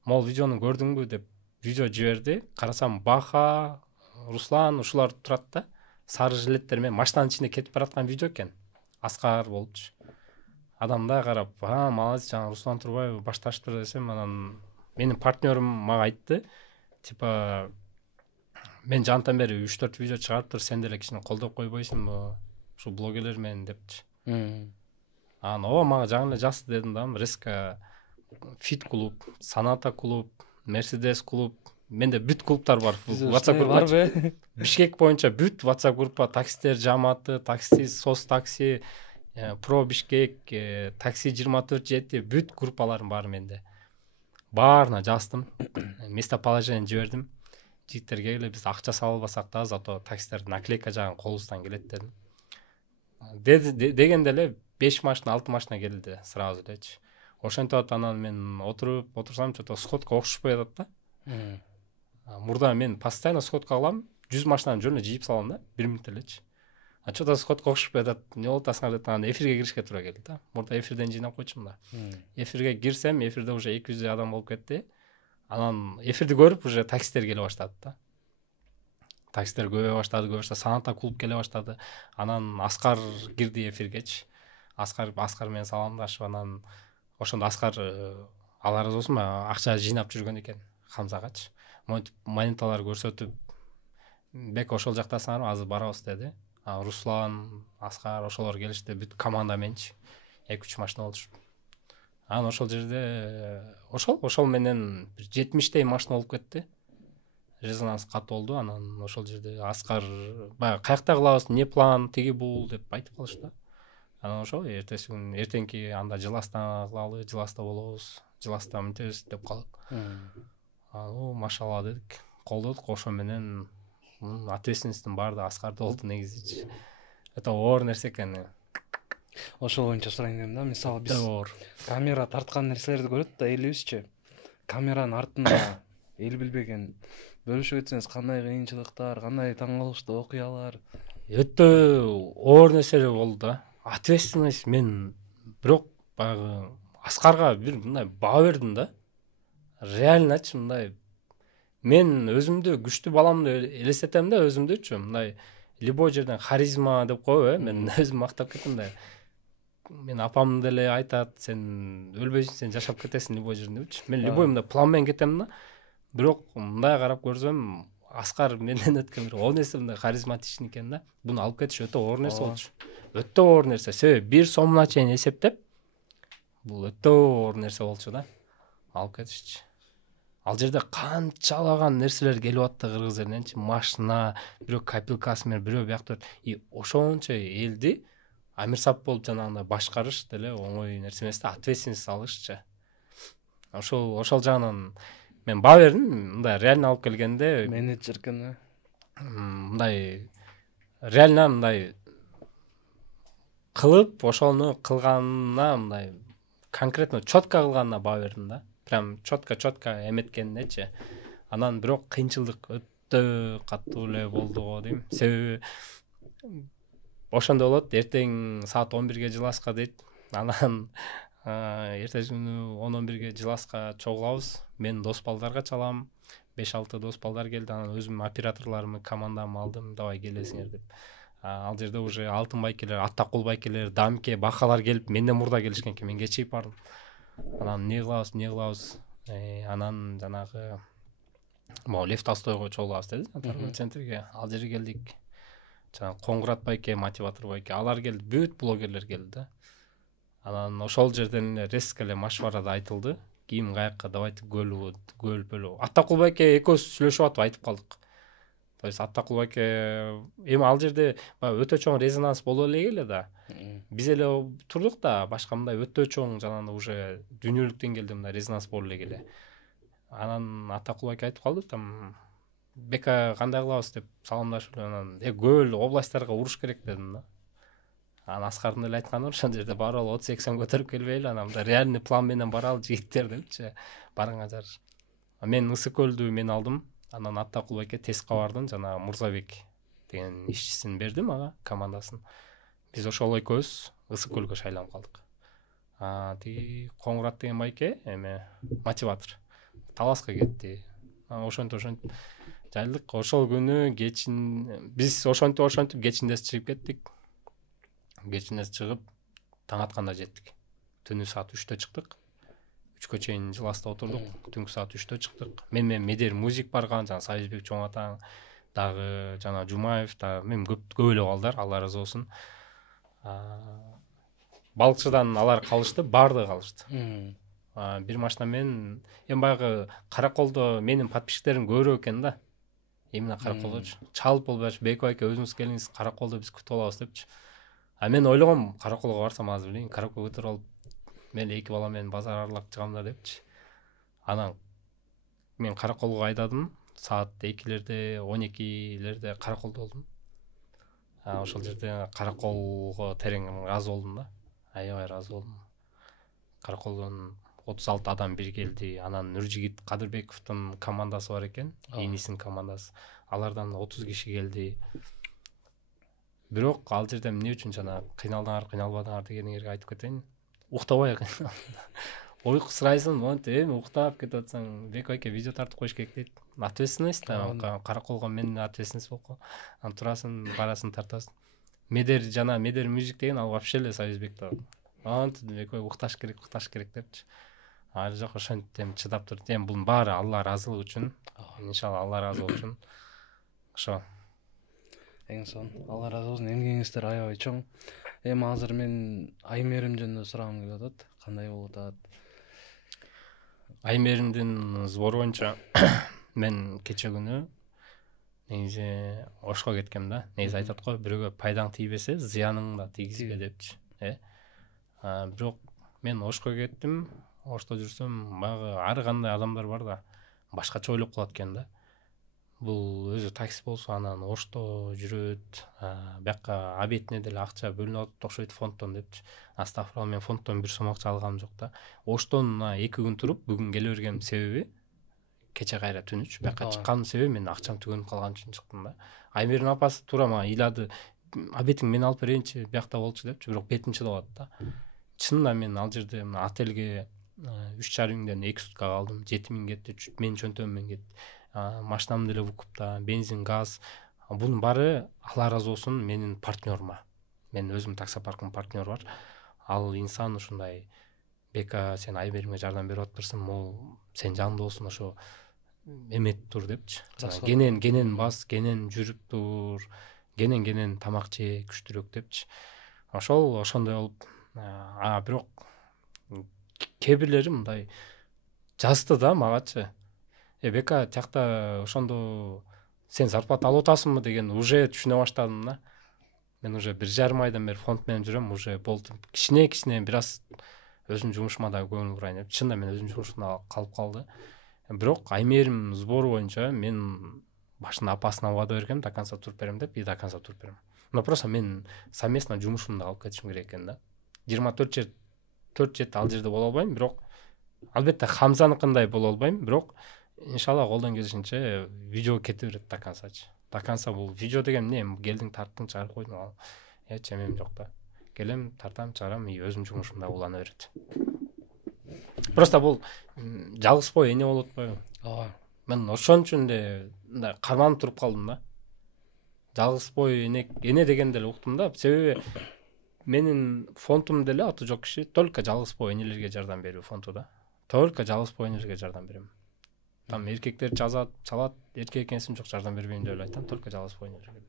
могул видеону көрдүңбү деп видео жиберди. Карасам Баха, Руслан ушулар турат да. Сары жилеттер менен машинанын ичинде кетип бараткан видео экен. Аскар болчу. Адамдар карап, молодец, жаңа Руслан Турбаев башташтыр десем, анан менин партнерим мага айтты, типа мен жантан бери 3-4 видео чыгарып тур, сен деле кичине колдоп койбойсуңбу ушул блогерлер менен депчи. Анан ооба мага жаңы эле жакшы дедим да, резко Fit клуб, Саната клуб, Mercedes клуб, менде бүт клубтар бар. WhatsApp группа. Бишкек боюнча бүт WhatsApp группа, таксистер жамааты, такси, сос такси, Pro Бишкек, такси 24/7 бүт группаларым бар менде. Баарына жаздым. Местоположение жибердим. Жигиттерге эле биз акча салбасак да, зато таксистердин наклейка жагын колубуздан келет дедим. Дегенде эле 5 машина, 6 машина келди сразу элечи. Ошентип анан мен отурсам, что-то сходка окшошпой атат да. Мурда мен постоянно сходка кылам, 100 машинаны жөн эле жийип салам да, 1 мүнөт элечи. Что-то сходка окшошпой атат, эмне болуп атасыңар деп анан эфирге киришке туура келди да. Мурда эфирден жыйнап койчумун да. Эфирге кирсем, эфирде уже 200 адам болуп кетти. Анан эфирди көрүп уже таксистер келе баштады да. Таксистер көбөйө баштады, Саната клуб келе баштады. Анан Аскар кирди эфиргечи. Аскар менен саламдашып, анан ошондо Аскар Алла ыраазы болсун, акча жыйнап жүргөн экен Хамзагачы. Монтип монеталар көрсөтүп, бек ошол жактасыңарбы, азыр барабыз деди. Руслан, Аскар ошолор келишти, бүт команда менчи. 2-3 машина болчу. Анан ошол жерде ошол менен 70 машина болуп кетти. Резонанс катуу болду. Анан ошол жерде Аскар баягы каякта кылабыз, не план, тиги бул деп айтып калышты. Анан ошол эртеси күн эртеңки анда Жыласта кылалы, Жыласта болобуз, Жыласта мынтебиз деп калдык. Машалла дедик, колдодук. Ошо менен ответственностьтун баардыгы Аскарда болду негизичи. Это оор нерсе экен. Ошол боюнча сурайын дедим да. Мисалы биз камера тарткан нерселерди көрөт да, элибизчи. Камеранын артында эл билбеген бөлүшүп кетсеңиз, кандай кыйынчылыктар, кандай таң калыштуу окуялар? Өтө оор нерселер болду да. Ответственность мен бирок баягы Аскарга бир мындай баа бердим да. Реально айтчы, мындай мен өзүмдү күчтүү баламды элестетем да, өзүмдүчү. Мындай любой жерден харизма деп коебу, мен өзүм мактап кеттим да. Мен апам деле айтат, сен өлбөйсүң, сен жашап кетесиң любой жерде депчи. Мен любой мындай план менен кетем да. Бирок мындай карап көрсөм, Аскар менден өткөн бир 10 эсе мындай харизматичный экен да. Буну алып кетиш өтө оор нерсе болчу. Өтө оор нерсе. Себеби 1 сомуна чейин эсептеп, бул өтө оор нерсе болчу да. Алып кетишчи. Ал жерде канчалаган нерселер келип атты кыргыз элиненчи, машина, бирөө копилкасы менен, бирөө биякта. И ошончо элди амирсап болуп жанагындай башкарыш деле оңой нерсе эмес да, ответственность алышчы. Ошол жагынан мен баа бердим, мындай реально алып келгенде менеджер экен. Мындай реально мындай кылып, ошону кылганына мындай конкретно четко кылганына баа бердим да. Прям четко эметкенинечи. Анан бирок кыйынчылык өтө катуу эле болду го дейм. Себеби ошондо болот, эртең саат 11-ге Жыласка дейт. Анан эртеси күнү 10-11-ге Жыласка чогулабыз. Мен дос балдарга чалам. 5-6 дос балдар келди. Анан өзүм операторлорумду, командамды алдым, давай келесиңер деп. Ал жерде уже алтын байкелер, Аттакул байкелер, Дамке, Бахалар келип, менден мурда келишкен экен. Мен кечигип бардым. Анан не кылабыз. Анан жанагы Лев Толстойго чогулабыз деди, торговый центрге. Ал жерге келдик. Жана Коңгурат байке, мотиватор байке, алар келди, бүт блогерлер келди да. Анан ошол жерден резко эле машварада айтылды. Ким каякка, давайте гөл. Аттакул байке экөөбүз сүйлөшүп атып айтып калдык. То есть Аттакул байке эми ал жерде өтө чоң резонанс боло эле да. Биз эле турдук да, башка мындай өтө чоң жанагындай уже дүйнөлүк деңгээлде мындай резонанс боло эле. Анан Аттакул байке айтып калды, там бека кандай кылабыз деп саламдашып, анан гөл областтарга уруш керек дедим да. Анан Аскардын эле айтканы ошол жерде баралы 30-80 көтөрүп келбейли, анан мындай реальный план менен баралы жигиттер депчи. Барыңар. Мен Ысык көлдү мен алдым. Анан Аттакул байке Тескка бардым, жана Мурзабек деген ишчисин бердим ага, командасын. Биз ошол экөөбүз Ысык көлгө шайланып калдык. Тиги Коңгурат деген байке эме мотиватор. таласка кетти. Ошентип жайлык. Ошол күнү биз ошентип кечиндес чыгып кеттик. Кечиндес чыгып таң атканда жеттик. Түнү саат 3-тө чыктык. 3-кө чейин жыласта отурдук. Түнкү саат 3-тө чыктык. Мен Медер Музик барган, жана Союзбек Чоң атаң дагы, жана Жумаев да, мен көп эле калдылар, Алла ыраазы болсун. Балыкчыдан алар калышты, баардыгы калышты. Бир машина мен баягы Караколдо менин подписчиктерим көбүрөөк экен да. Именно Караколдочу. Чалып болбойчу, Беко айке өзүңүз келиңиз, Караколдо биз күтүп алабыз депчи. Мен ойлогом, Караколго барсам азыр билейин, Каракол көтөрүп алып, мен 2 бала менен базар аралап чыгам да депчи. Анан мен Караколго айдадым, саат 2-лерде, 12-лерде Караколдо болдум. Ошол жерде Караколго терең ыраазы болдум да. Аябай ыраазы болдум. Караколдон 36 адам бир келди. Анан Нуржигит Кадырбековдун командасы бар экен, Энисин командасы. Алардан 30 киши келди. Бирок ал жерде эмне үчүн жана кыйналдыңар, кыйналбадыңар дегендерге айтып кетейин. Уктабай ойку сурайсың, монтип уктап кетип атсаң, Беко айке видео тартып коюш керек дейт. Ответственность, Караколго мен ответственность болуп анан турасың, барасың, тартасың. Медер Музик деген ал вообще эле Союзбекте. Антип Беко укташ керек депчи. Ар жак ошентип чыдап турду. Бунун баары Алла ыраазылыгы үчүн. Иншалла Алла ыраазы болуш үчүн. Ошо. Эң сонун. Алла ыраазы болсун. Эмгегиңиздер аябай чоң. Азыр мен Аймерим жөнүндө сурагым келип атат. Кандай болуп атат? Аймеримдин сбору боюнча мен кече күнү негизи Ошко кеткем да. Негизи айтат го, бирөөгө пайдаң тийбесе, зыяның да тийгизбе депчи. Бирок мен Ошко кеттим. Ошто жүрсөм, баягы ар кандай адамдар бар да, башкача ойлоп калат экен да. Бул өзү такси болсо, анан Ошто жүрөт, бияка обедине деле акча бөлүнүп атып окшойт фонддон депчи. Астагфиралла, мен фонддон 1 сом акча алганым жок да. Оштон 2 күн туруп, бүгүн келе бергем себеби кече кайра түнүчү бияка чыкканын себеби мен акчам түгөнүп калган үчүн чыктым да. Аймердин апасы туура мага ыйлады, обедиң мен алып берейинчи, биякта болчу депчи, бирок бетим чыдап атат да. Чынында мен ал жерде отелге 3,5 миңден 2 сутка калдым. 7 миң кетти, менин чөнтөгүмөн кетти. Машинам деле выкупта, бензин, газ. Бунун баары Алла ыраазы болсун менин партнерума. Мен өзүм таксопарктын партнеру бар. Ал инсан ушундай, Бека, сен Аймеримге жардам берип атпырсың, могул сен жаныңда болсун, ошо эметип тур депчи. Кенен бас, кенен жүрүп тур, кенен тамак же, күчтүрөөк депчи. Ошондой болуп, бирок кээ бирлери мындай жазды да магачы. Бека, тиякта ошондо сен зарплата алып атасыңбы деген уже түшүнө баштадым да. Мен уже 1,5 айдан бери фонд менен жүрөм, уже болду. Кичине бир аз өзүмдүн жумушума да көңүл бурайын деп. Чынында мен өзүмдүн жумушумда калып калды. Бирок Аймерим сбору боюнча мен башында апасына убада бергем, до конца туруп берем деп, и до конца туруп берем. Но просто мен совместно жумушумду алып кетишим керек экен да. 24 жет ал жерде боло албайм, бирок албетте Хамзаныкындай боло албайм, бирок иншалла колдон келишинче видео кете берет до концачы. До конца бул видео деген эмне? Келдиң, тарттың, чыгарып койдуң. Чемем жок да. Келем, тартам, чыгарам, и өзүм жумушумда улана берет. Просто бул жалгызбой эне болуп атпайбы? Мен ошон үчүн эле карманып туруп калдым да. Жалгызбой эне деген деле уктум да. Себеби менин фондум деле аты жок киши только жалгызбой энелерге жардам берүү фонду да. Только жалгызбой энелерге жардам берем. Там эркектер чалат, эркек экенсиң жок, жардам бербейм деп айтам, только жалгызбой энелерге.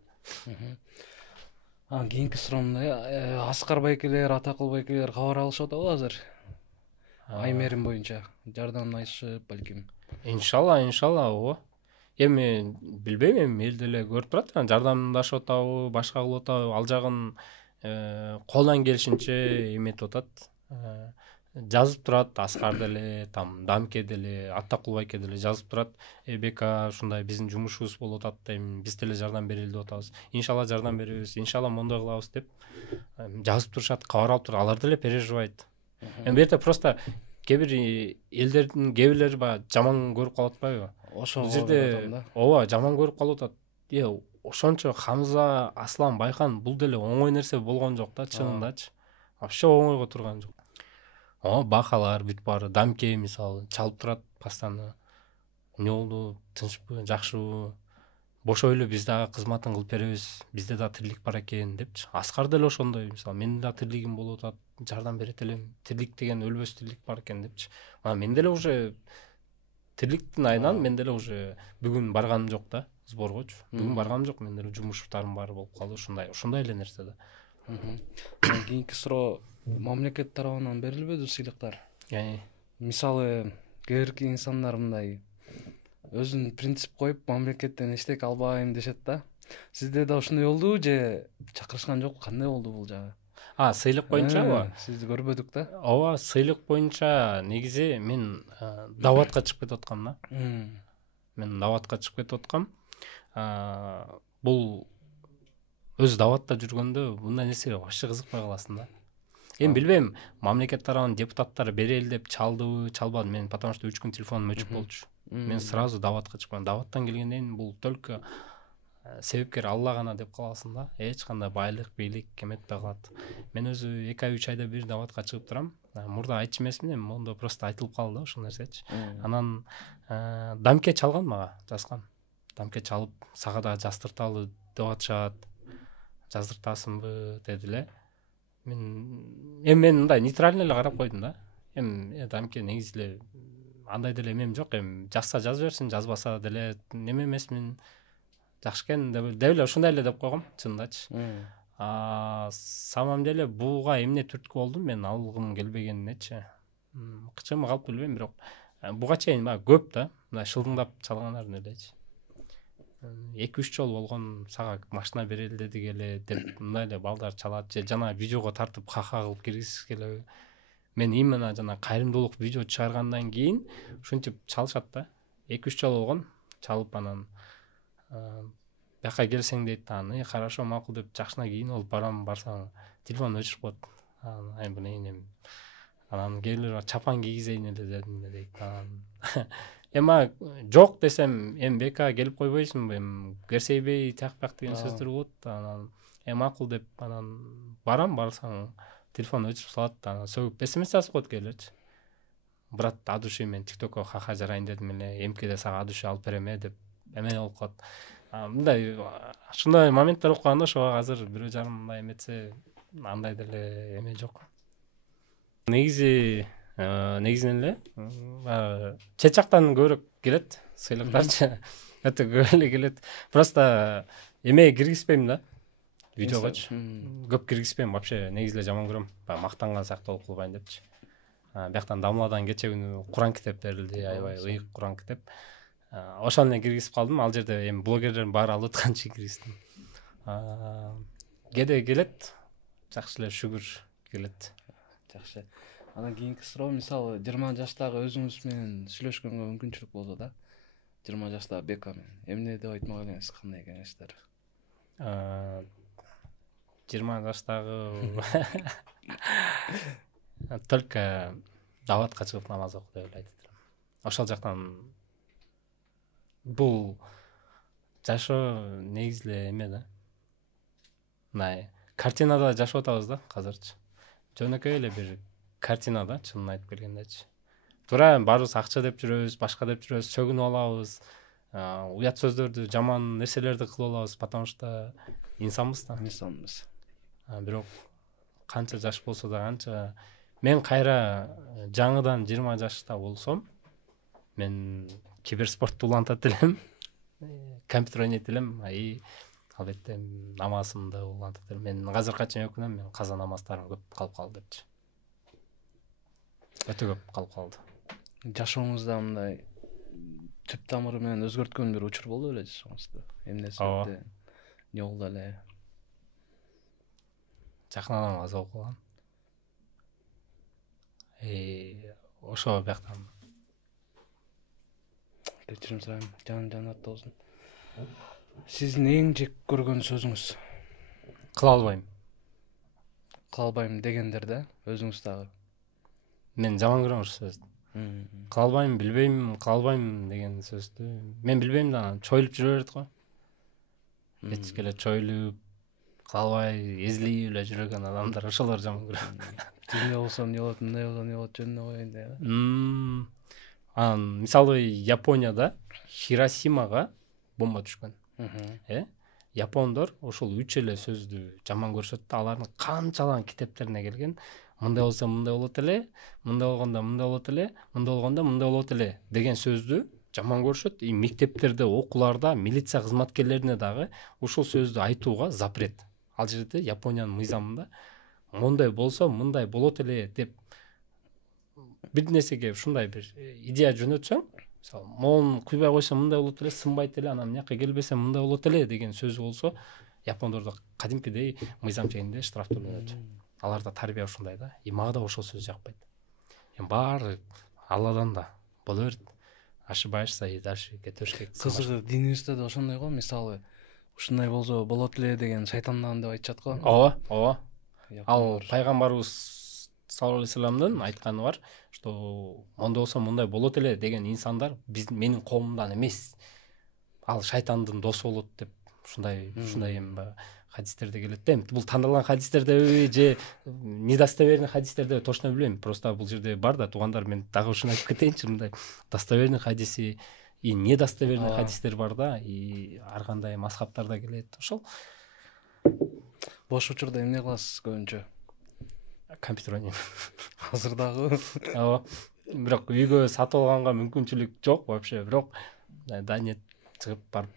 Кийинки суроом Аскар байкелер, Атакул байкелер кабар алышып атабы азыр? Аймерим боюнча жардамдашып, балким. Иншалла, ооба. Эми билбейм, эми эл деле көрүп турат, жардамдашып атабы, башка кылып атабы, ал жагын колдон келишинче эметип атат. Жазып турат, Аскар деле, там Дамке деле, Атакул байке деле жазып турат. Бека, ушундай биздин жумушубуз болуп атат, биз деле жардам берели деп атабыз. Иншалла жардам беребиз, иншалла мондой кылабыз деп жазып турушат, кабар алып туруп, алар деле переживайт. Бу жерде просто кээ бир элдердин кээ бирлери баягы жаман көрүп калып атпайбы? Ошол жерде ооба, жаман көрүп калып атат. Ошончо Хамза, Аслан, Байкан бул деле оңой нерсе болгон жок да, чынындачы. Вообще оңойго турган жок. Бакалар бүт баары, Дамке мисалы чалып турат постоянно. эмне болду, тынчпы, жакшыбы, бош ойло биз дагы кызматын кылып беребиз, бизде да тирилик бар экен депчи. Аскар деле ошондой, мисалы менин да тирилигим болуп атат, жардам берет элем, тирилик деген өлбөс тирилик бар экен депчи. Мен деле уже тирликтин айынан мен деле уже бүгүн барганым жок да, сборгочу. Бүгүн барганым жок, мен деле жумуштарым бар болуп калды, ушундай эле нерсе да. Кийинки суроо, мамлекет тарабынан берилбеди сыйлыктар? Yani Мисалы, кээ бирки инсандар мындай өзүн принцип коюп мамлекеттен эчтеке албайм дешет да. Сизде да ушундай болдубу же чакырышкан жок? Кандай болду бул жагы? сыйлык боюнчабы? Сизди көрбөдүк да. Ооба, сыйлык боюнча негизи мен даватка чыгып кетип аткам да. Мен даватка чыгып кетип аткам. Бул өзү даватта жүргөндө мындай нерсеге вообще кызыкпай каласың да. Эми билбейм, мамлекет тарабынан депутаттар берели деп чалдыбы, чалбады. Мен потому что 3 күн телефонум өчүп болчу. Мен сразу даватка чыккам. Даваттан келгенден кийин бул только себепкер Алла гана деп каласың да. Эч кандай байлык, бийлик эметпей калат. Мен өзү 2 ай 3 айда бир даватка чыгып турам. Мурда айтчу эмесмин, эми мондо просто айтылып калды да ошол нерсечи. Анан дамке чалган мага, жазган. Дамке чалып, сага да жаздырталы деп атышат. Жаздыртасыңбы деди эле. Мен мындай нейтрально эле карап койдум да. Эми дамке негизи эле андай деле эмем жок, эми жазса жаза берсин, жазбаса деле неме эмесмин. Жакшы экен деп эле ушундай эле деп койгом, чынындачы. Самом деле буга эмне түрткү болдум мен алгым келбегенинечи. Кычымы калып билбейм, бирок буга чейин көп да, мындай шылдыңдап чалгандардын элечи. 2-3 жолу болгон, сага машина берели дедик эле деп мындай эле балдар чалат же жана видеого тартып ха-ха кылып киргизишкен эле. Мен именно жана кайрымдуулук видео чыгаргандан кийин ушинтип чалышат да. 2-3 жолу болгон, чалып анан бияка келсең дейт, хорошо, макул деп жакшына кийинип алып барсаң телефон өчүрүп коет. Анан келип чапан кийгизейин эле дедим дейт. Эми жок десем, эми бека келип койбойсуңбу, эми керсейбей тияк деген сөздөр болот. Анан макул деп анан барсаң телефон өчүрүп салат, анан сөгүп SMS жазып коет келечи. Брат, адуши мен TikTokко ха-ха жарайын дедим эле, эмкеде сага адуши алып берем деп эме болуп калат. Мындай ушундай моменттер болуп калганда ошого азыр бирөө жарым мындай эметсе, андай деле эме жок. Негизинен эле чет жактан көбүрөөк келет сыйлыктарчы. Өтө көп эле келет. Просто эмеге киргизбейм да. Видеогочу. Көп киргизбейм вообще. Негизи эле жаман көрөм. Мактанган сыяктуу болуп калбайын депчи. Бияктан Дамладан кече күнү Куран китеп берилди, аябай ыйык Куран китеп. Ошол менен киргизип калдым. Ал жерде эми блогерлердин баары алып атканчы киргиздим. Кеде келет. Жакшы эле, шүгүр келет. Жакшы. Анан кийинки суроо, мисалы 20 жаштагы өзүңүз менен сүйлөшкөнгө мүмкүнчүлүк болсо да, 20 жаштагы Бека менен эмне деп айтмак элеңиз, кандай кеңештер? 20 жаштагы только даватка чыгып намаз оку деп айтып турам. Ошол жактан бул жашоо негизи эле эме да. Мындай картинада жашап атабыз да азырчы. Жөнөкөй эле бир картина да, чынын айтып келгендечи. Туура баарыбыз акча деп жүрөбүз, башка деп жүрөбүз, сөгүнүп алабыз. Уят сөздөрдү, жаман нерселерди кылып алабыз, потому что инсанбыз да. Инсанбыз. Бирок канча жаш болсо да, канча мен кайра жаңыдан 20 жашта болсом, мен киберспортду улантат элем, компьютер ойнойт элем, албетте намазымды улантат элем. Мен азыркыга чейин өкүнөм, мен каза намаздарым көп калып калды депчи. Өтө көп калып калды. Жашооңузда мындай түп тамыры менен өзгөрткөн бир учур болду беле жашооңузда? Эмне себептен? Не болду эле? Жакын адам каза болуп калган. Ошо бияктан. Кечирим сурайм, жанат болсун. Сиздин эң жек көргөн сөзүңүз? Кыла албайм. Кыла албайм дегендерде өзүңүз дагы? Мен жаман көрөм ошол сөздү. Кыла албайм, билбейм, кыла албайм деген сөздү. Мен билбейм да, чойлуп жүрө берет го. Эч келе чойлуп, кыла албай, эзилип эле жүргөн адамдар, ошолор жаман көрөм. Эмне болсо не болот, эмне болсо не болот, жөнүнө коеюн деп. Анан мисалы Японияда Хиросимага бомба түшкөн. Япондор ошол 3 эле сөздү жаман көрүшөт да, алардын канчалаган китептерине келген. Мындай болсо мындай болот эле, мындай болгондо мындай болот эле, мындай болгондо мындай болот эле деген сөздү жаман көрүшөт. Мектептерде, окууларда, милиция кызматкерлерине дагы ушул сөздү айтууга запрет. Ал жерде Япониянын мыйзамында мондай болсо мындай болот эле деп бир нерсеге ушундай бир идея жөнөтсөң, мисалы, моун куйбай койсо мындай болот эле, сынбайт эле, анан мынакка келбесе мындай болот эле деген сөз болсо, Япондордо кадимкидей мыйзам чегинде штраф төлөнөт. Аларда тарбия ушундай да. Мага да ошол сөз жакпайт. Баары Алладан да боло берет. Ошибаешься и дальше кете бериш керек. Кызыгы динибизде да ошондой го, мисалы ушундай болсо болот эле деген шайтандан деп айтышат го. Ооба. Ал пайгамбарыбыз саллаллаху алейхи вассаламдын айтканы бар, что мондай болсо мындай болот эле деген инсандар менин коомумдан эмес, ал шайтандын досу болот деп ушундай хадистерде келет да. Бул тандалган хадистердеби же недостоверный хадистердеби точно билбейм. Просто бул жерде бар да, туугандар, мен дагы ушуну айтып кетейинчи, мындай достоверный хадиси и недостоверный хадистер бар да, и ар кандай мазхабтарда келет. Ошол бош учурда эмне кыласыз көбүнчө? Компьютер ойнойм. Азыр дагы? Ооба. Бирок үйгө сатып алганга мүмкүнчүлүк жок вообще. Бирок да нет, чыгып барып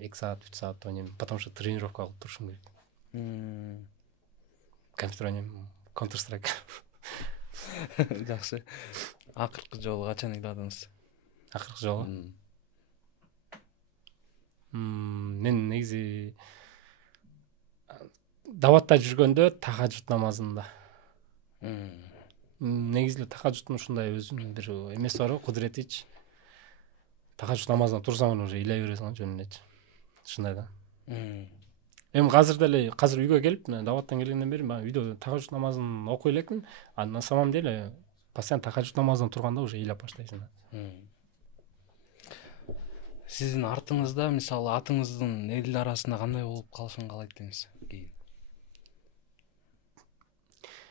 2 саат, 3 саат ойнойм, потому что тренировка кылып турушум керек. Компьютер ойнойм, Counter Strike. Жакшы. Акыркы жолу качан ыйладыңыз? Акыркы жолу? Мен негизи даватта жүргөндө тахажжуд намазында. Негизи тахажжудтун ушундай өзүнүн бир эмеси бар го, кудуретичи. Тахажжуд намазына турсаң уже ыйлай бересиң жөн элечи. Ушундай да. Азыр үйгө келип, даваттан келгенден бери мен үйдө тахажжуд намазын окуй элекмин. А на самом деле постоянно тахажжуд намазынан турганда уже ыйлап баштайсың. Сиздин артыңызда, мисалы, атыңыздын эл арасында кандай болуп калышын каалайт экенсиз кийин?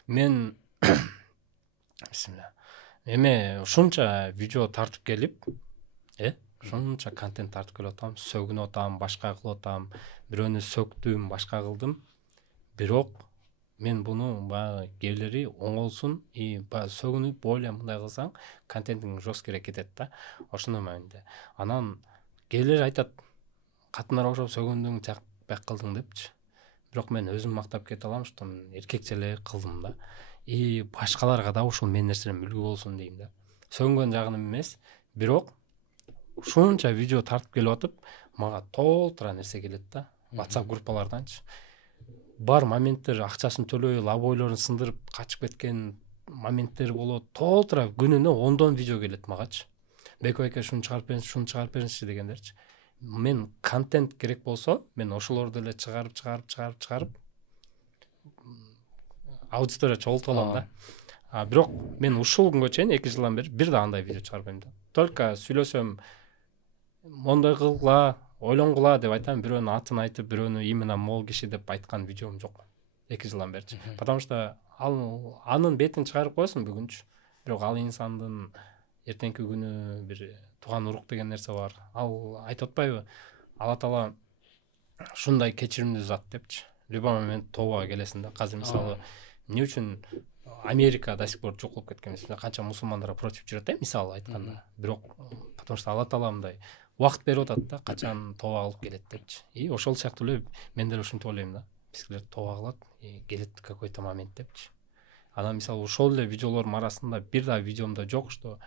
Мен ушунча видео тартып келип, ушунча контент тартып келип атам, сөгүнүп атам, башка кылып атам, бирөөнү сөктүм, башка кылдым. Бирок мен буну баягы кээрлери оңолсун, и сөгүнүп, бойлап мындай кылсаң, контентиң жесткиирээк кетет да. Ошондой маанидә. Анан кээрлери айтат, катындар окшоп сөгүндүң, жакпай кылдың депчи. Бирок мен өзүм мактап кете алам, что эркекче эле кылдым да. И башкаларга да ушул менин нерселерим үлгү болсун дейм да. Сөгүнгөн жагым эмес, бирок ушунча видео тартып келип атып, мага толтура нерсе келет да. WhatsApp группаларданчы. Бар моменттер, акчасын төлөбөй, лабойлорун сындырып качып кеткен моменттер болот. Толтура күнүнө 10 видео келет магачы. Беко шуну чыгарып бериңизчи дегендерчи. Мен контент керек болсо, мен ошолорду эле чыгарып аудитория чогултуп алам да. Бирок мен ушул күнгө чейин 2 жылдан бери бир да андай видео чыгарбайм да. Только сүйлөсөм, мондай кылгыла, ойлонгула деп айтам, бирөөнүн атын айтып, бирөөнү именно мол киши деп айткан видеом жок. 2 жылдан бери. Потому что анын бетин чыгарып коесуң бүгүнчү. Бирок ал инсандын эртеңки күнү бир туган урук деген нерсе бар. Ал айтып атпайбы? Алла Таала ушундай кечиримдүү зат депчи. Любой момент тобага келесиң да. Азыр мисалы, эмне үчүн Америка до сих пор жоколуп кеткен эмес? Канча мусулмандар против жүрөт, мисалы айтканда. Бирок потому что Алла Таала мындай убакыт берип атат да, качан тоба кылып келет депчи. И ошол сыяктуу эле мен деле ушинтип ойлойм да. Бизгилер тоба кылат, келет какой-то момент депчи. Анан мисалы ошол эле видеолордун арасында бир да видеомдо жок, что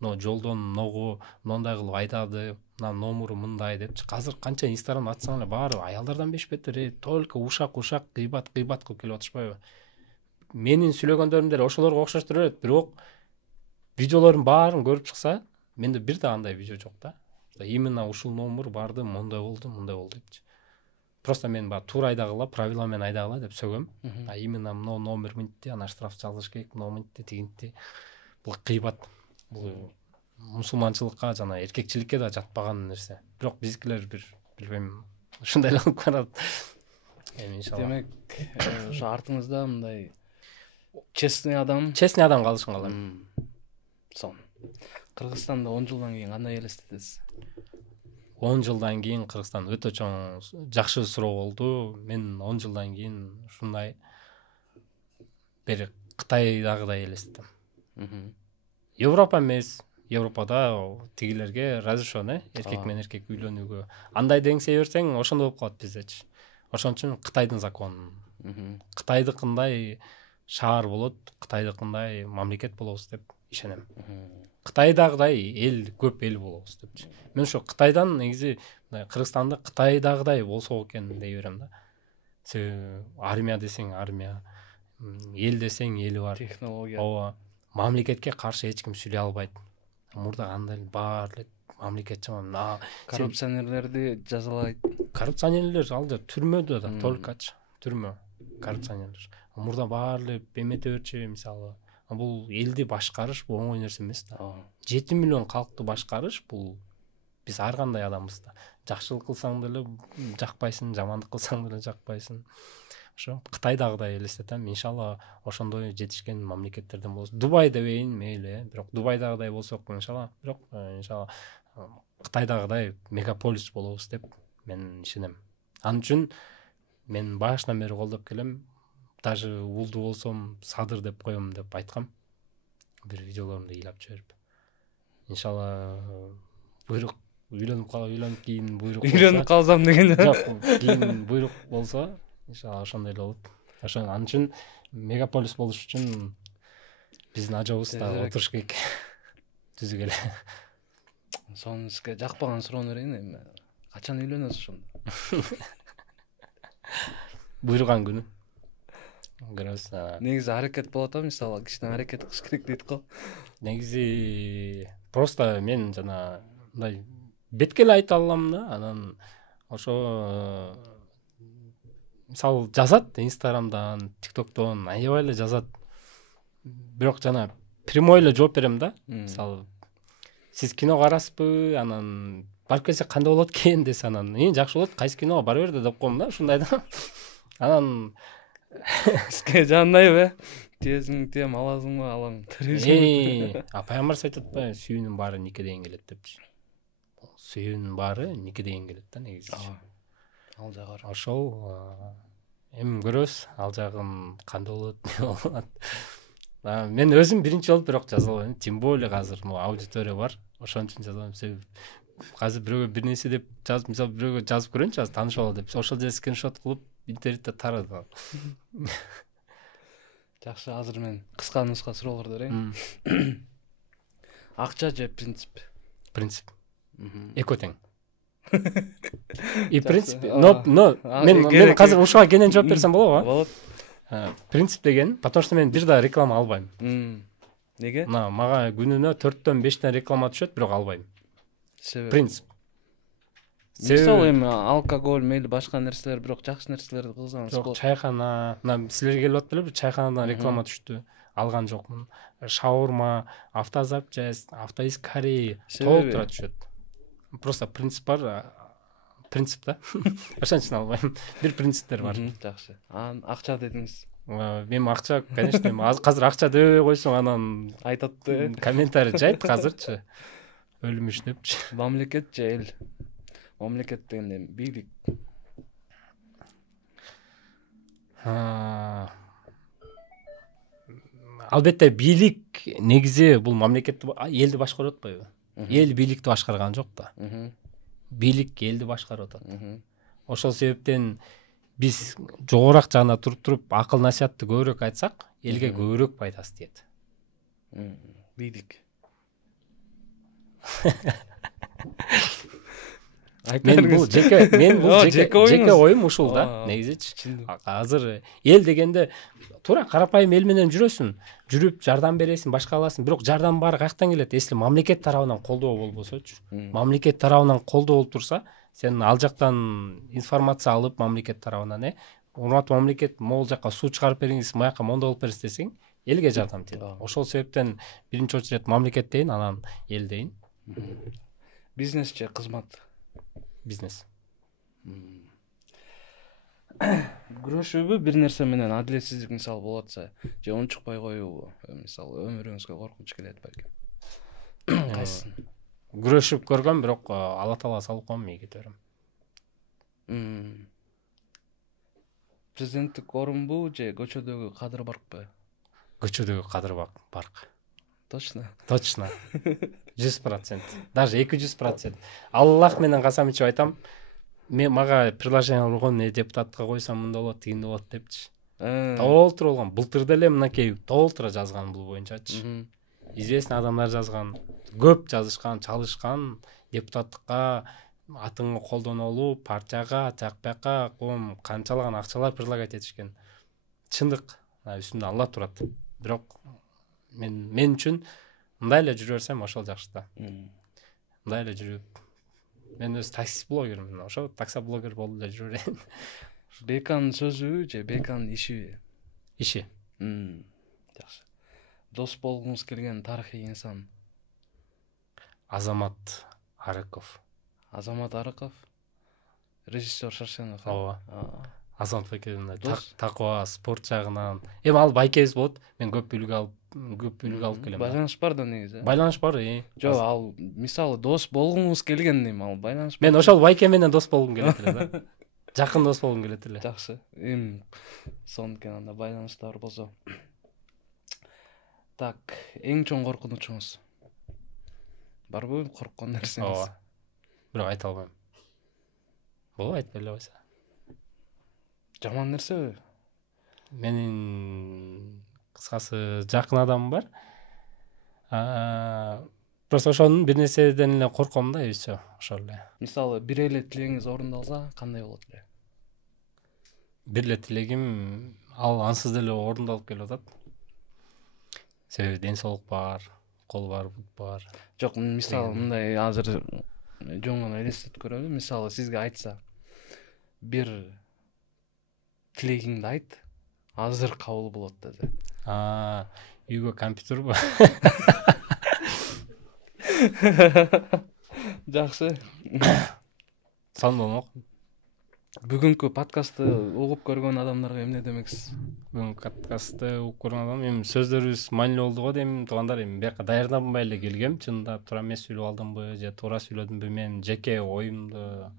жолдон ногу мындай кылып айдады, номуру мындай депчи. Азыр канча Инстаграм ачсаң эле баары аялдардан бешпеттер, только ушак кыйбат кылып келип атышпайбы? Менин сүйлөгөндөрүм деле ошолорго окшош турат, бирок видеолордун баарын көрүп чыкса, менде бир да андай видео жок да. Именно ушул номур барды, мындай болду депчи. Просто мен туура айдагыла, правила менен айдагыла деп сөгөм. Именно мына номер мынтти, ана штраф чалыш керек, мынтти, тигинти. Бул кыйбат. Бул мусулманчылыкка жана эркекчиликке да жатпаган нерсе. Бирок биздикилер бир билбейм, ушундай эле кылып барат. Иншалла. Демек, ошо артыңызда мындай честный адам калышын каалайм. Сон. Кыргызстанда 10 жылдан кийин кандай элестетесиз? 10 жылдан кийин Кыргызстан өтө чоң жакшы суроо болду. Мен 10 жылдан кийин ушундай бир Кытайдагыдай элестетем. Европа эмес. Европада тигилерге разрешено, эркек менен эркек үйлөнүүгө. Андай деңсей берсең, ошондой болуп калат биздечи. Ошон үчүн Кытайдын закону. Кытайдыкындай шаар болот, Кытайдыкындай мамлекет болобуз деп ишенем. Кытайдагыдай эл көп эл болобуз депчи. Мен ошо Кытайдан негизи Кыргызстанды Кытайдагыдай болсо экен дей берем да. Себеби армия десең армия, эл десең эли бар. Технология. Ооба. Мамлекетке каршы эч ким сүйлөй албайт. Мурда кандай баар эле мамлекет жаман. Коррупционерлерди жазалайт. Коррупционерлер алда түрмөдө да, толкачы. Түрмө. Коррупционерлер. Мурда баар эле эмете берчү, мисалы. Бул элди башкарыш бул оңой нерсе эмес да. 7 миллион калкты башкарыш бул биз ар кандай адамбыз да. Жакшылык кылсаң деле жакпайсың, жамандык кылсаң деле жакпайсың. Ошо Кытайдагыдай элестетем. Иншалла ошондой жетишкен мамлекеттерден болсун. Дубай дебейин мейли, бирок Дубайдагыдай болсок иншалла, бирок иншалла Кытайдагыдай мегаполис болобуз деп мен ишенем. Ал үчүн мен башынан бери колдоп келем. Даже улду болсом Садыр деп коем деп айткам. Бир видеолорумду ыйлап жиберип. Иншалла буйрук үйлөнүп кийин буйрук болсо. Үйлөнүп калсам деген. Жок, кийин буйрук болсо, иншалла ошондой эле болот. Ошон ал үчүн мегаполис болуш үчүн биздин ажабыбыз да отуруш керек. Түзүк эле. Сонун сизге жакпаган суроону берейин эми. Качан үйлөнөсүз ошондо? Буйруган күнү. Көрөбүз. Негизи аракет болот а, мисалы кичине аракет кылыш керек дейт го. Негизи просто мен жана мындай бетке эле айта алам да, анан ошо мисалы жазат Инстаграмдан, ТикТоктон аябай эле жазат. Бирок жана прямой эле жооп берем да. Мисалы сиз кино карасызбы? Анан барып келсе кандай болот экен десе, анан жакшы болот, кайсы киного бара бер деп коем да, ушундай да. Анан сизге жанайбы? Тезиң тем аласыңбы, алам. Пайгамбарыбыз айтат ба, сүйүүнүн баары никеден келет депчи. Сүйүүнүн баары никеден келет да негизи. Ал жагы. Ошол эми көрөбүз, ал жагын кандай болот. Мен өзүм биринчи болуп бирок жаза албайм. Тем более азыр аудитория бар. Ошон үчүн жаза албайм. Себеби азыр бирөөгө бир нерсе деп жазып, мисалы бирөөгө жазып көрөйүнчү, азыр таанышып алалы деп. Ошол жерде скриншот кылып интернетте тарады. Жакшы, азыр мен кыска нуска суроолорду берейин. Акча же принцип? Принцип. Экөө тең. И принцип, но мен азыр ушуга кенен жооп берсем болобу? Болот. Принцип деген, потому что мен бир да реклама албайм. Неге? Мага күнүнө 4-төн 5тен реклама түшөт, бирок албайм. Себеби? Принцип. Мисалы эми алкоголь, мейли башка нерселер, бирок жакшы нерселерди кылсаңыз болот. Жок, чайкана, силерге келип атты эле, бир чайканадан реклама түштү. Алган жокмун. Шаурма, автозапчасть, автоискари, толук тура түшөт. Просто принцип бар, принцип да. Ошон үчүн албайм. Бир принциптер бар. Жакшы. Акча дедиңиз. Мен акча, конечно, азыр акча дебей койсоң анан айтатты. Комментарий жайт азырчы. Өлүмүш депчи. Мамлекет же эл? Мамлекет дегенде бийлик. Албетте бийлик негизи бул мамлекетти, элди башкарып атпайбы? Эл бийликти башкарган жок да. Бийлик элди башкарып атат. Ошол себептен биз жогорак жагына туруп акыл насаатты көбүрөөк айтсак, элге көбүрөөк пайдасы тиет. Бийлик. Мен бул жеке оюм ушул да, негизичи. Азыр эл дегенде туура карапайым эл менен жүрөсүң, жүрүп жардам бересиң, башка аласың, бирок жардам баары каяктан келет? Эсли мамлекет тарабынан колдоо болбосочу. Мамлекет тарабынан колдоо болуп турса, сен ал жактан информация алып мамлекет тарабынан, урматтуу мамлекет, могул жакка суу чыгарып бериңиз, маяка мондой болуп бериңиз десең, элге жардам тиет. Ошол себептен биринчи очередь мамлекет дейин, анан эл дейин. Бизнес же кызмат? Бизнес. Күрөшүүбү бир нерсе менен, адилетсиздик мисалы болуп атса, же унчукпай коюубу? Мисалы өмүрүңүзгө коркунуч келет белки. Кайсысын? Күрөшүп көргөм, бирок Алла таала салып койгон, мен кете берем. Президенттик орунбу же көчөдөгү кадыр баркпы? Көчөдөгү кадыр барк. Точно. Точно. 100%. Даже 200%. Аллах менен касам ичип айтам. Мен мага приложение болгон, не депутатка койсом мындай болот, тигиндей болот депчи. Толтура болгон. Былтыр деле мынакей толтура жазган бул боюнчачы. Известный адамдар жазган, көп жазышкан, чалышкан, депутаттыкка атыңы колдонолу, партияга, жакпакка ком канчалаган акчалар предлагать этишкен. Чындык, үстүндө Алла турат. Бирок мен үчүн мындай эле жүрө берсем ошол жакшы да. Мындай эле жүрүп, мен өз такси блогермин, ошо таксоблогер болуп эле жүрө берейин. Беканын сөзүбү же Беканын ишиби? Иши. Жакшы. Дос болгуңуз келген тарыхый инсан? Азамат Арыков. Азамат Арыков, режиссер Шаршенов. Ооба. Азамат байкебиз такыба, спорт жагынан. Эми ал байкебиз болот. Мен көп үлгү алып келем. Байланыш бар да негизи. Байланыш бар, Жок, ал мисалы дос болгуңуз келген дейм, ал байланыш бар. Мен ошол байке менен дос болгум келет эле да. Жакын дос болгум келет эле. Жакшы. Эми сонун анда байланыштар болсо. Так, эң чоң коркунучуңуз барбы, корккон нерсеңиз? Ооба. Бирок айта албайм. Болобу, айтпай эле койсо. Жаман нерсеби? Менин кыскасы жакын адамым бар. Просто ошонун бир нерседен эле корком да, и всё, ошол эле. Мисалы, бир эле тилегиңиз орундалса, кандай болот эле? Бир эле тилегим ал ансыз деле орундалып келип атат. Себеби ден соолук бар, кол бар, бут бар. Жок, мисалы мындай азыр жөн гана элестетип көрөлү. Мисалы, сизге айтса, бир тилегиңди айт, азыр кабыл болот деди. Үйгө компьютербу? Жакшы. Сан болмок. Бүгүнкү подкастты угуп көргөн адамдарга эмне демексиз? Бүгүнкү подкастты угуп көргөн адам, эми сөздөрүбүз маанилүү болду го дейм, туугандар. Эми бияка даярданбай эле келгем. Чынында туура эмес сүйлөп алдымбы же туура сүйлөдүмбү? Мен жеке оюмду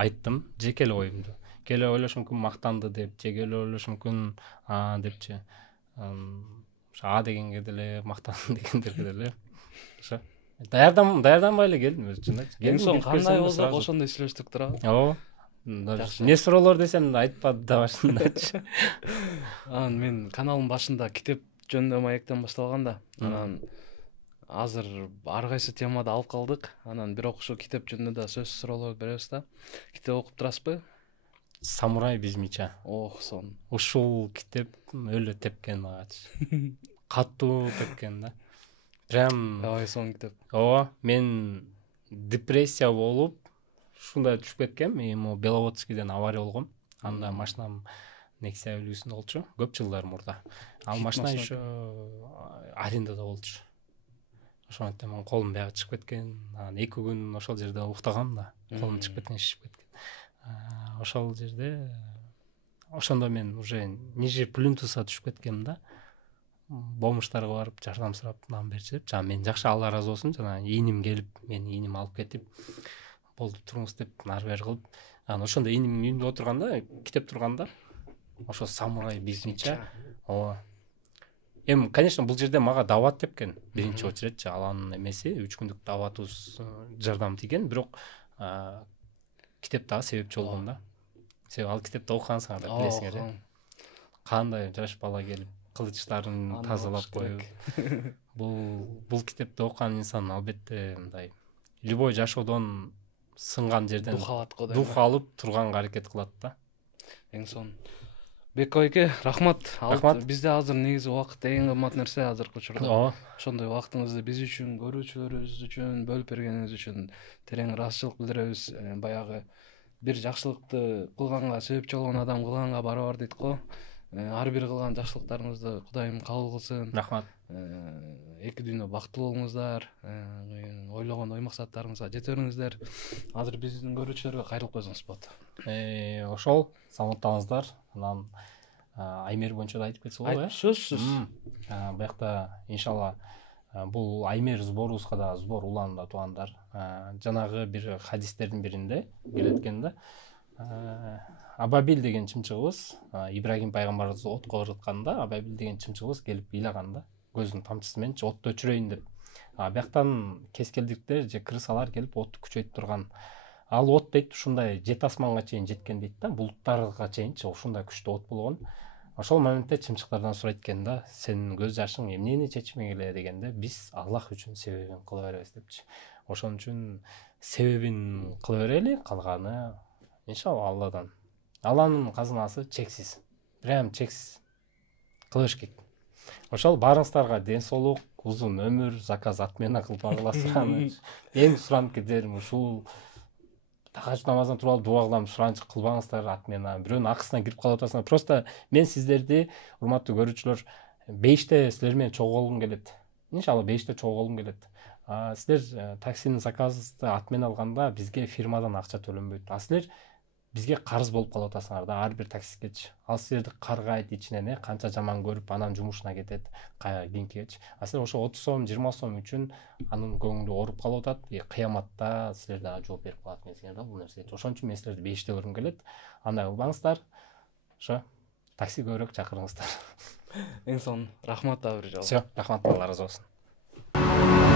айттым, жеке эле оюмду. Келе ойлош мүмкүн мактанды деп, же келе ойлош мүмкүн депчи. Ошо дегенге деле мактанды дегендерге деле. Ошо. Даярданбай эле келдим өзү чын айтчы. Эң соң кандай болсок ошондой сүйлөштүк турабы? Ооба. Не суроолор десем да айтпады да башындачы. Мен каналдын башында китеп жөнүндө маектен башталган да. Анан азыр ар кайсы темада алып калдык. Анан бирок ушул китеп жөнүндө да сөз суроолор беребиз да. Китеп окуп турасызбы? Самурай без меча. Сон. Ушул китеп өлө тепкен магачы. Каттуу тепкен да. Прям Сон китеп. Ооба, мен депрессия болуп ушундай түшүп кеткем. Эми Беловодскийден авария болгон. Анда машинам Nexia үлгүсүндө болчу, көп жылдар мурда. Ал машина еще арендада болчу. Ошондо мен колум бягы чыгып кеткен. Анан 2 күн ошол жерде уктагам да. Колум чыгып кеткен, шишип кеткен. Ошол жерде ошондо мен уже ниже плинтуса түшүп кеткем да. Бомуштарга барып жардам сурап, нам берчи деп. Жана мен жакшы, Алла ыраазы болсун, жана ийним келип, мени ийним алып кетип, болду туруңуз деп нары бери кылып. Анан ошондо ийним үйүндө отурганда, китеп турганда, ошо самурай без меча. Ооба. Эми, конечно, бул жерде мага дават тепкен. Биринчи очередчи аланын эмеси 3 күндүк даватыбыз жардам тийген, бирок китеп дагы себепчи болгон да. Себеби ал китепти окугансыңар да, билесиңер э. Кандай жаш бала келип кылычтарын тазалап коюп. Бул китепти окуган инсан албетте мындай любой жашоодон сынган жерден дух алып турганга аракет кылат да. Эң сон. Беко эке, рахмат. Рахмат. Бизде азыр негизи убакыт эң кымбат нерсе азыркы учурда. Ооба. Ошондой убактыңызды биз үчүн, көрүүчүлөрүбүз үчүн бөлүп бергениңиз үчүн терең ыраазычылык билдиребиз. Баягы бир жакшылыкты кылганга себепчи болгон адам кылганга барабар дейт го. Ар бир кылган жакшылыктарыңызды Кудайым кабыл кылсын. Рахмат. Эки дүйнө бактылуу болуңуздар, ойлогон ой максаттарыңызга жете бериңиздер. Азыр биздин көрүүчүлөргө кайрылып койсоңуз болот. Ошол, саламаттаңыздар. Анан Аймер боюнча да айтып кетсе болобу, Сөзсүз. Буякта иншалла Бул Аймер сборубузга да сбор уланында туугандар. Жанагы бир хадистердин биринде келеткен да. Абабил деген чымчыгыбыз Ибрагим пайгамбарыбыз отко ырытканда Абабил деген чымчыгыбыз келип ыйлаган да. Көзүнүн тамчысы менен отто өчүрөйүн деп. Бияктан кескелдиктер же крысалар келип отту күчөйтүп турган. Ал от дейт ушундай жет асманга чейин жеткен дейт да. Булуттарга чейинчи ушундай күчтүү от болгон. Ошол моментте чымчыктардан сурайт экен да, сенин көз жашың эмнени чечмек эле дегенде, биз Аллах үчүн себебин кыла беребиз депчи. Ошон үчүн себебин кыла берели, калганы иншалла Алладан. Алланын казынасы чексиз. Прям чексиз. Кылыш керек. Ошол баарыңыздарга ден соолук, узун өмүр, заказ отмена кылбагыла сураны. Эң суранып кетерим ушул. Тахажжуд намаздан туруп алып дуа кылам, суранчы кылбаңыздар отмена. Бирөөнүн акысына кирип калып атасыңар. Просто мен сиздерди, урматтуу көрүүчүлөр, 5те силер менен чогулгум келет. Иншалла 5те чогулгум келет. Силер таксинин заказды отмена алганда бизге фирмадан акча төлөнбөйт. Силер бизге карыз болуп калып атасыңар да, ар бир таксисткечи. Ал силерди каргайт ичинен, канча жаман көрүп, анан жумушуна кетет, кийинкичи. Силер ошо 30 сом, 20 сом үчүн анын көңүлү ооруп калып атат. Кыяматта силер дагы жооп берип калат эмесиңер да бул нерсеге. Ошон үчүн мен силерди 5те көргүм келет. Андай кылбаңыздар. Ошо такси көбүрөөк чакырыңыздар. Эң сонун рахмат абыр жолу. Всё, рахмат, Алла ыраазы болсун.